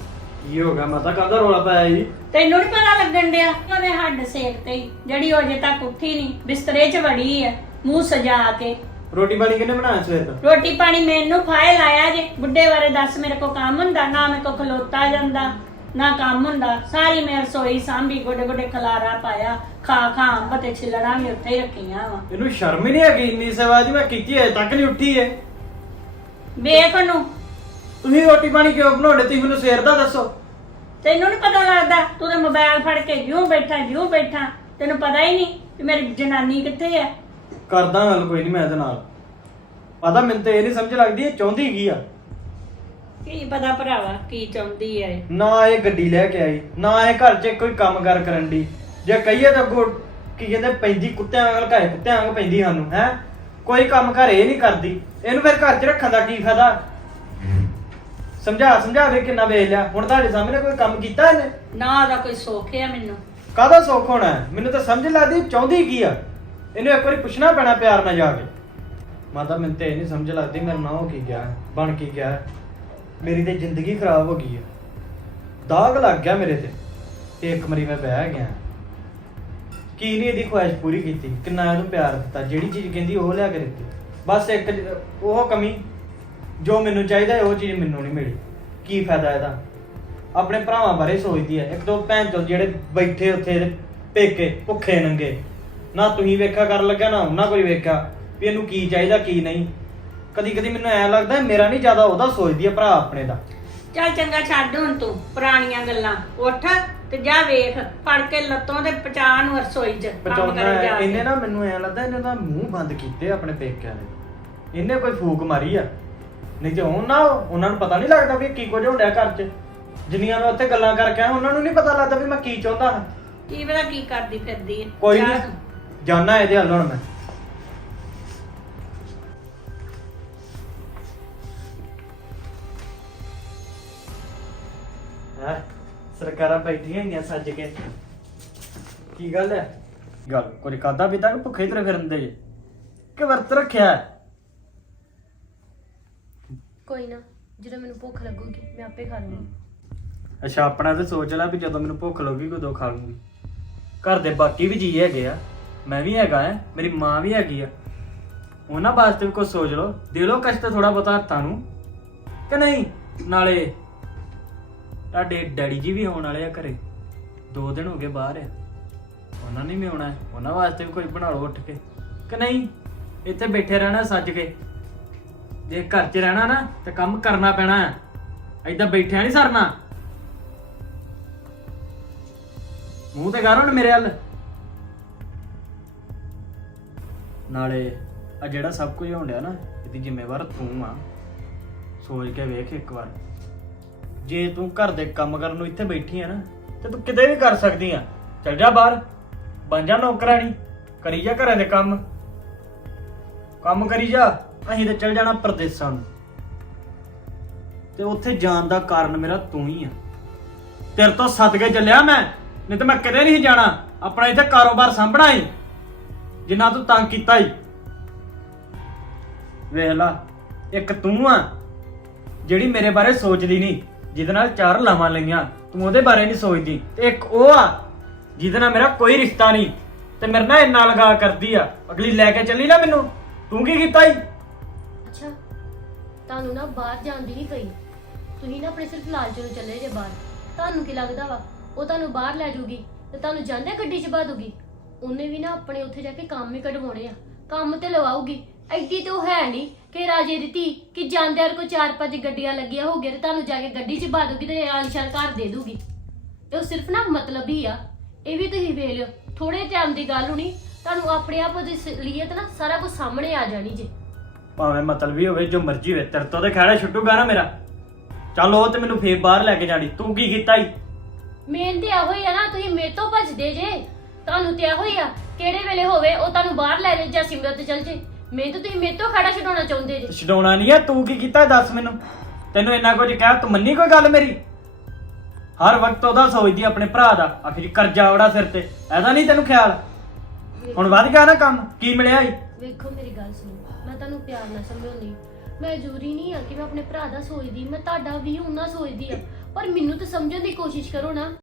ਕੀ ਹੋ ਗਿਆ? ਮਾਤਾ ਕਾਹਦਾ ਰੋਲਾ ਪਾਇਆ ਜੀ? ਤੈਨੂੰ ਨੀ ਪਤਾ ਲੱਗਣ ਡਿਆ ਉਹਨੇ ਹੱਡ ਸੇਕ ਤੇ ਹੀ, ਜਿਹੜੀ ਅਜੇ ਤੱਕ ਉੱਠੀ ਨਹੀਂ ਬਿਸਤਰੇ 'ਚ ਵੜੀ ਹੈ ਮੂੰਹ ਸਜਾ ਕੇ। ਰੋਟੀ ਪਾਣੀ ਕਿਹਨੇ ਬਣਾਇਆ ਸਵੇਰ ਦਾ ਰੋਟੀ ਪਾਣੀ ਮੈਨੂੰ ਫਾਇਲ ਆਇਆ ਜੇ ਬੁੱਢੇ ਬਾਰੇ ਦੱਸ ਮੇਰੇ ਕੋ ਕੰਮ ਹੁੰਦਾ ਨਾ ਮੇਰੇ ਕੋ ਖਲੋਤਾ ਜਾਂਦਾ। ਨਾ ਕੰਮ ਹੁੰਦਾ। ਸਾਰੀ ਮੈਂ ਰਸੋਈ ਸਾਂਭੀ ਗੋਡੇ ਗੋਡੇ ਖਲਾਰਾ ਪਾਇਆ ਖਾ ਖਾ ਅੰਬ ਤੇ ਛਿਲੜਾਂ ਵੀ ਉੱਥੇ ਹੀ ਰੱਖੀਆਂ ਵਾ। ਇਹਨੂੰ ਸ਼ਰਮ ਹੀ ਨਹੀਂ ਹੈਗੀ ਇੰਨੀ ਸੇਵਾ ਦੀ? ਮੈਂ ਕੀਤੀ ਹੈ ਤੱਕ ਨਹੀਂ ਉੱਠੀ ਹੈ। ਵੇਖ ਨੂੰ ਤੁਸੀਂ ਰੋਟੀ ਪਾਣੀ ਕਿਉਂ ਬਣਾਉਂਦੇ? ਤੁਸੀਂ ਮੈਨੂੰ ਸਵੇਰ ਦਾ ਦੱਸੋ। ਤੈਨੂੰ ਨੀ ਪਤਾ ਲੱਗਦਾ ਤੂੰ ਤਾਂ ਮੋਬਾਈਲ ਫੜ ਕੇ ਜਿਉਂ ਬੈਠਾ ਜਿਉਂ ਬੈਠਾ। ਤੈਨੂੰ ਪਤਾ ਹੀ ਨਹੀਂ ਕਿ ਮੇਰੀ ਜਨਾਨੀ ਕਿੱਥੇ ਹੈ। ਕਰਦਾ ਗੱਲ ਕੋਈ ਨਹੀਂ ਮੈਂ ਇਹਦੇ ਨਾਲ। ਪਤਾ ਮੈਨੂੰ ਤੇ ਇਹ ਨਹੀਂ ਸਮਝ ਲੱਗਦੀ ਇਹ ਚਾਹੁੰਦੀ ਕੀ ਆ। ਕੀ ਪਤਾ ਭਰਾਵਾ ਕੀ ਚਾਹੁੰਦੀ ਹੈ ਨਾ ਇਹ ਗੱਡੀ ਲੈ ਕੇ ਆਈ ਨਾ ਇਹ ਘਰ 'ਚ ਕੋਈ ਕੰਮ ਕਰ ਕਰਨ ਦੀ। ਜੇ ਕਹੀਏ ਤਾਂ ਅੱਗੋਂ ਕੀ ਕਹਿੰਦੇ ਪੈਂਦੀ ਕੁੱਤਿਆਂ ਵਾਂਗ ਲਕਾਏ ਕੁੱਤਿਆਂ ਵਾਂਗ ਪੈਂਦੀ ਸਾਨੂੰ ਹੈ? ਕੋਈ ਕੰਮ ਘਰ ਇਹ ਨਹੀਂ ਕਰਦੀ। ਇਹਨੂੰ ਫਿਰ ਘਰ 'ਚ ਰੱਖਣ ਦਾ ਕੀ ਫਾਇਦਾ? ਸਮਝਾ ਸਮਝਾ ਕੇ ਕਿੰਨਾ ਵੇਖ ਲਿਆ। ਹੁਣ ਤੁਹਾਡੇ ਸਾਹਮਣੇ ਕੋਈ ਕੰਮ ਕੀਤਾ ਇਹਨੇ? ਨਾ ਉਹਦਾ ਕੋਈ ਸੁੱਖ ਹੈ ਮੈਨੂੰ। ਕਾਹਦਾ ਸੁੱਖ ਹੋਣਾ? ਹੈ? ਮੈਨੂੰ ਤਾਂ ਸਮਝ ਲੱਗਦੀ ਚਾਹੁੰਦੀ ਕੀ ਆ। ਇਹਨੂੰ ਇੱਕ ਵਾਰੀ ਪੁੱਛਣਾ ਪੈਣਾ ਪਿਆਰ ਨਾਲ ਜਾ ਕੇ। ਮਾਤਾ ਮੈਨੂੰ ਤੇ ਇਹ ਨਹੀਂ ਸਮਝ ਲੱਗਦੀ ਮੇਰਾ ਨਾਂ ਹੋ ਕੀ ਗਿਆ ਬਣ ਕੀ ਗਿਆ। ਮੇਰੀ ਤੇ ਜ਼ਿੰਦਗੀ ਖਰਾਬ ਹੋ ਗਈ ਹੈ ਦਾਗ ਲੱਗ ਗਿਆ ਮੇਰੇ ਤੇ। ਇੱਕ ਮਰੀ ਮੈਂ ਬਹਿ ਗਿਆ। ਕੀ ਨਹੀਂ ਇਹਦੀ ਖੁਆਇਸ਼ ਪੂਰੀ ਕੀਤੀ। ਕਿੰਨਾ ਇਹਨੂੰ ਪਿਆਰ ਦਿੱਤਾ। ਜਿਹੜੀ ਚੀਜ਼ ਕਹਿੰਦੀ ਉਹ ਲਿਆ ਕੇ ਦਿੱਤੀ। ਬਸ ਇੱਕ ਉਹ ਕਮੀ, ਜੋ ਮੈਨੂੰ ਚਾਹੀਦਾ ਉਹ ਚੀਜ਼ ਮੈਨੂੰ ਨਹੀਂ ਮਿਲੀ। ਕੀ ਫਾਇਦਾ ਇਹਦਾ? ਆਪਣੇ ਭਰਾਵਾਂ ਬਾਰੇ ਸੋਚਦੀ ਹੈ ਇੱਕ ਦੋ ਭੈਣ ਚੋ ਜਿਹੜੇ ਬੈਠੇ ਉੱਥੇ ਪੇਕੇ, ਭੁੱਖੇ ਨੰਗੇ। ਨਾ ਤੁਸੀਂ ਵੇਖਿਆ ਕਰ ਲੱਗਿਆ, ਨਾ ਉਹਨਾਂ ਕੋਈ ਵੇਖਿਆ ਵੀ ਇਹਨੂੰ ਕੀ ਚਾਹੀਦਾ, ਕੀ ਨਹੀਂ। ਕਦੀ ਕਦੀ ਮੈਨੂੰ ਐ ਲੱਗਦਾ ਮੇਰਾ ਨਹੀਂ ਜ਼ਿਆਦਾ ਉਹਦਾ ਸੋਚਦੀ ਹੈ ਭਰਾ ਆਪਣੇ ਦਾ। ਚੱਲ ਚੰਗਾ ਛੱਡ ਹੁਣ ਤੂੰ ਪੁਰਾਣੀਆਂ ਗੱਲਾਂ। ਉੱਠ ਤੇ ਜਾ ਵੇਖ ਫੜ ਕੇ ਲੱਤੋਂ ਤੇ ਪਚਾ ਨੂੰ ਰਸੋਈ 'ਚ ਕੰਮ ਬਚਾਉਣਾ ਕਰਨ ਜਾ ਕੇ। ਇਹਨੇ ਨਾ ਮੈਨੂੰ ਐ ਲੱਗਦਾ ਇਹਨੇ ਤਾਂ ਮੂੰਹ ਬੰਦ ਕੀਤੇ ਆਪਣੇ ਪੇਕਿਆਂ ਦੇ। ਇਹਨੇ ਕੋਈ ਫੂਕ ਮਾਰੀ ਆ। ਨਹੀਂ ਤੇ ਉਹ ਨਾ ਉਹਨਾਂ ਨੂੰ ਪਤਾ ਨਹੀਂ ਲੱਗਦਾ ਵੀ ਕੀ ਕੁਝ ਹੁੰਦਾ ਘਰ 'ਚ। ਜਿੰਨੀਆਂ ਮੈਂ ਉੱਥੇ ਗੱਲਾਂ ਕਰਕੇ ਆਇਆ ਉਹਨਾਂ ਨੂੰ ਨਹੀਂ ਪਤਾ ਲੱਗਦਾ ਵੀ ਮੈਂ ਕੀ ਚਾਹੁੰਦਾ ਹਾਂ। ਕੀ ਪਤਾ ਕੀ ਕਰਦੀ ਫਿਰਦੀ ਹੈ। ਕੋਈ ਜਾ ਨਹੀਂ ਤੂੰ। ਜਾਣਾ ਇਹਦੇ ਹੱਲ ਹੁਣ ਮੈਂ। ਹੈ? ਸਰਕਾਰਾਂ ਬੈਠੀਆਂ ਹੋਈਆਂ ਸੱਜ ਕੇ। ਕੀ ਗੱਲ ਹੈ? ਗੱਲ ਕੁਝ ਖਾਦਾ ਪੀਤਾ ਕਿ ਭੁੱਖੇ ਤਰੇ ਫਿਰਦੇ ਜੇ ਕਿ ਵਰਤ ਰੱਖਿਆ ਹੈ? ਕੋਈ ਨਾ ਜਦੋਂ ਮੈਨੂੰ ਭੁੱਖ ਲੱਗੂਗੀ ਮੈਂ ਆਪੇ ਖਾ ਲੂੰਗੀ। ਅੱਛਾ ਆਪਣਾ ਤੇ ਸੋਚ ਲੈ ਵੀ ਜਦੋਂ ਮੈਨੂੰ ਭੁੱਖ ਲੱਗੀ ਉਦੋਂ ਖਾ ਲੂੰਗੀ। ਘਰ ਦੇ ਬਾਕੀ ਵੀ ਜੀ ਹੈਗੇ ਆ ਮੈਂ ਵੀ ਹੈਗਾ ਆ ਮੇਰੀ ਮਾਂ ਵੀ ਹੈਗੀ ਆ। ਉਹਨਾਂ ਵਾਸਤੇ ਵੀ ਕੁਝ ਸੋਚ ਲਓ। ਦੇ ਲਓ ਕਸ਼ਟ ਥੋੜਾ ਬਹੁਤਾ ਹੱਥਾਂ ਨੂੰ। ਕਿ ਨਹੀਂ? ਨਾਲੇ ਤੁਹਾਡੇ ਡੈਡੀ ਜੀ ਵੀ ਆਉਣ ਵਾਲੇ ਆ ਘਰੇ। ਦੋ ਦਿਨ ਹੋ ਗਏ ਬਾਹਰ ਆ। ਉਹਨਾਂ ਨੇ ਵੀ ਆਉਣਾ ਹੈ। ਉਹਨਾਂ ਵਾਸਤੇ ਵੀ ਕੁਝ ਬਣਾ ਲਓ ਉੱਠ ਕੇ। ਕਿ ਨਹੀਂ? ਇੱਥੇ ਬੈਠੇ ਰਹਿਣਾ ਸੱਜ ਕੇ। ਜੇ ਘਰ 'ਚ ਰਹਿਣਾ ਨਾ, ਤੇ ਕੰਮ ਕਰਨਾ ਪੈਣਾ ਹੈ। ਏਦਾਂ ਬੈਠਿਆ ਨਹੀਂ ਸਰਨਾ। ਮੂੰਹ ਤੇ ਕਰ ਹੁਣ ਮੇਰੇ ਵੱਲ। ਨਾਲੇ ਆ ਜਿਹੜਾ ਸਭ ਕੁਝ ਹੋਣ ਡਿਆ ਨਾ, ਇਹਦੀ ਜ਼ਿੰਮੇਵਾਰ ਤੂੰ ਆ। ਸੋਚ ਕੇ ਵੇਖ ਇੱਕ ਵਾਰ। ਜੇ ਤੂੰ ਘਰ ਦੇ ਕੰਮ ਕਰਨ ਨੂੰ ਇੱਥੇ ਬੈਠੀ ਆ ਨਾ, ਤੇ ਤੂੰ ਕਿਤੇ ਵੀ ਕਰ ਸਕਦੀ ਆ। ਚੱਲ ਜਾ ਬਾਹਰ, ਬਣ ਜਾ ਨੌਕਰਾਣੀ, ਕਰੀ ਜਾ ਘਰਾਂ ਦੇ ਕੰਮ। ਕੰਮ ਕਰੀ ਜਾ, ਅਸੀਂ ਤੇ ਚੱਲ ਜਾਣਾ ਪਰਦੇਸਾਂ ਨੂੰ। ਤੇ ਉੱਥੇ ਜਾਣ ਦਾ ਕਾਰਨ ਮੇਰਾ ਤੂੰ ਹੀ ਆ। ਤੇਰੇ ਤੋਂ ਸੱਦ ਕੇ ਚੱਲਿਆ ਮੈਂ, ਨਹੀਂ ਤੇ ਮੈਂ ਕਦੇ ਨਹੀਂ ਜਾਣਾ। ਆਪਣਾ ਇੱਥੇ ਕਾਰੋਬਾਰ ਸਾਂਭਣਾ ਹੀ ਜਿੰਨਾ ਤੂੰ ਤੰਗ ਕੀਤਾ ਹੀ ਵੇਖ ਲਾ, ਇੱਕ ਤੂੰ ਆ, ਜਿਹੜੀ ਮੇਰੇ ਬਾਰੇ ਸੋਚਦੀ ਨਹੀਂ। ਜਿਹਦੇ ਨਾਲ ਚਾਰ ਲਾਵਾਂ ਲਈਆਂ। ਤੂੰ ਉਹਦੇ ਬਾਰੇ ਨਹੀਂ ਸੋਚਦੀ। ਤੇ ਇੱਕ ਉਹ ਆ, ਜਿਹਦੇ ਨਾਲ ਮੇਰਾ ਕੋਈ ਰਿਸ਼ਤਾ ਨਹੀਂ। ਤੇ ਮੇਰੇ ਨਾਲ ਇੰਨਾ ਲਗਾ ਕਰਦੀ ਆ। ਅਗਲੀ ਲੈ ਕੇ ਚੱਲੀ ਨਾ ਮੈਨੂੰ। ਤੂੰ ਕੀ ਕੀਤਾ ਈ? ਅੱਛਾ, ਤੁਹਾਨੂੰ ਨਾ ਬਾਹਰ ਜਾਣ ਦੀ ਨਹੀਂ ਪਈ। ਤੁਸੀਂ ਨਾ ਆਪਣੇ ਸਿਰਫ ਲਾਲਚ ਨੂੰ ਚੱਲੇ ਜੇ ਬਾਹਰ। ਤੁਹਾਨੂੰ ਕੀ ਲੱਗਦਾ ਵਾ? ਉਹ ਤੁਹਾਨੂੰ ਬਾਹਰ ਲੈ ਜਾਊਗੀ ਤੇ ਤੁਹਾਨੂੰ ਜਾਂਦੇ ਗੱਡੀ 'ਚ ਪਾ ਦੂਗੀ ਉਹਨੇ ਵੀ ਨਾ ਆਪਣੇ ਉੱਥੇ ਜਾ ਕੇ ਕੰਮ ਹੀ ਕਢਵਾਉਣੇ ਆ। ਕੰਮ ਤੇ ਲਵਾਉਗੀ ਐਡੀ ਤੇ ਉਹ ਹੈ ਨਹੀਂ ਕਿ ਰਾਜੇ ਦੀ ਧੀ ਕਿ ਜਾਂਦਿਆਂ ਕੋ ਚਾਰ ਪੰਜ ਗੱਡੀਆਂ ਲੱਗੀਆਂ ਹੋਗੀਆਂ ਤੇ ਤੁਹਾਨੂੰ ਜਾ ਕੇ ਗੱਡੀ 'ਚ ਪਾ ਦੂਗੀ ਤੇ ਆਲੀਸ਼ਾਨ ਘਰ ਦੇ ਦੂਗੀ ਤੇ ਉਹ ਸਿਰਫ ਨਾ ਮਤਲਬ ਹੀ ਆ। ਇਹ ਵੀ ਤੁਸੀਂ ਵੇਖ ਲਿਓ ਥੋੜੇ ਟਾਈਮ ਦੀ ਗੱਲ ਹੋਣੀ ਤੁਹਾਨੂੰ ਆਪਣੇ ਆਪ ਦੀ ਸਲੀਅਤ ਨਾ ਸਾਰਾ ਕੁਝ ਸਾਹਮਣੇ ਆ ਜਾਣੀ ਜੇ। ਭਾਵੇਂ ਮਤਲਬ ਵੀ ਹੋਵੇ ਜੋ ਮਰਜ਼ੀ ਹੋਵੇ ਤੇਰੇ ਤੋਂ ਤੇ ਖੜਾ ਛੁੱਟੂਗਾ ਨਾ ਮੇਰਾ। ਚੱਲ ਉਹ ਤੇ ਮੈਨੂੰ ਫੇਰ ਬਾਹਰ ਲੈ ਕੇ ਜਾਣੀ ਤੂੰ ਕੀ ਕੀਤਾ ਈ? ਮੇਨ ਤੇ ਇਹੋ ਹੀ ਆ ਨਾ ਤੁਸੀਂ ਮੇਰੇ ਤੋਂ ਭੱਜਦੇ ਜੇ। ਤੁਹਾਨੂੰ ਤੇ ਇਹੋ ਹੀ ਆ ਕਿਹੜੇ ਵੇਲੇ ਹੋਵੇ ਉਹ ਤੁਹਾਨੂੰ ਬਾਹਰ ਲੈ ਜਾਏ ਜਾਂ ਸਿਮਰਤ ਚਲ ਜੇ। ਮੈਂ ਤਾਂ ਤੁਸੀਂ ਮੇਰੇ ਤੋਂ ਖੜਾ ਛਡਾਉਣਾ ਚਾਹੁੰਦੇ ਜੇ। ਛਡਾਉਣਾ ਨਹੀਂ ਆ ਤੂੰ ਕੀ ਕੀਤਾ ਦੱਸ ਮੈਨੂੰ? ਤੈਨੂੰ ਇੰਨਾ ਕੁਝ ਕਹਿ ਤੂੰ ਮੰਨੀ ਕੋਈ ਗੱਲ ਮੇਰੀ? ਹਰ ਵਕਤ ਉਹਦਾ ਸੋਚਦੀ ਆਪਣੇ ਭਰਾ ਦਾ। ਆਖਿਰ ਕਰਜ਼ਾ ਉਹਦਾ ਸਿਰ ਤੇ। ਐਦਾ ਨਹੀਂ ਤੈਨੂੰ ਖਿਆਲ? ਹੁਣ ਵੱਧ ਗਿਆ ਨਾ ਕੰਮ? ਕੀ ਮਿਲਿਆ ਈ? ਵੇਖੋ ਮੇਰੀ ਗੱਲ ਸੁਣੋ ਮੈਂ ਤੁਹਾਨੂੰ ਪਿਆਰ ਨਾਲ ਸਮਝਾਉਂਦੀ ਮੈਂ ਜ਼ਰੂਰੀ ਨਹੀਂ ਆ ਕਿ ਮੈਂ ਆਪਣੇ ਭਰਾ ਦਾ ਸੋਚਦੀ ਮੈਂ ਤੁਹਾਡਾ ਵੀ ਉਹਨਾਂ ਸੋਚਦੀ ਆ। ਪਰ ਮੈਨੂੰ ਤਾਂ ਸਮਝਣ ਦੀ ਕੋਸ਼ਿਸ਼ ਕਰੋ ਨਾ।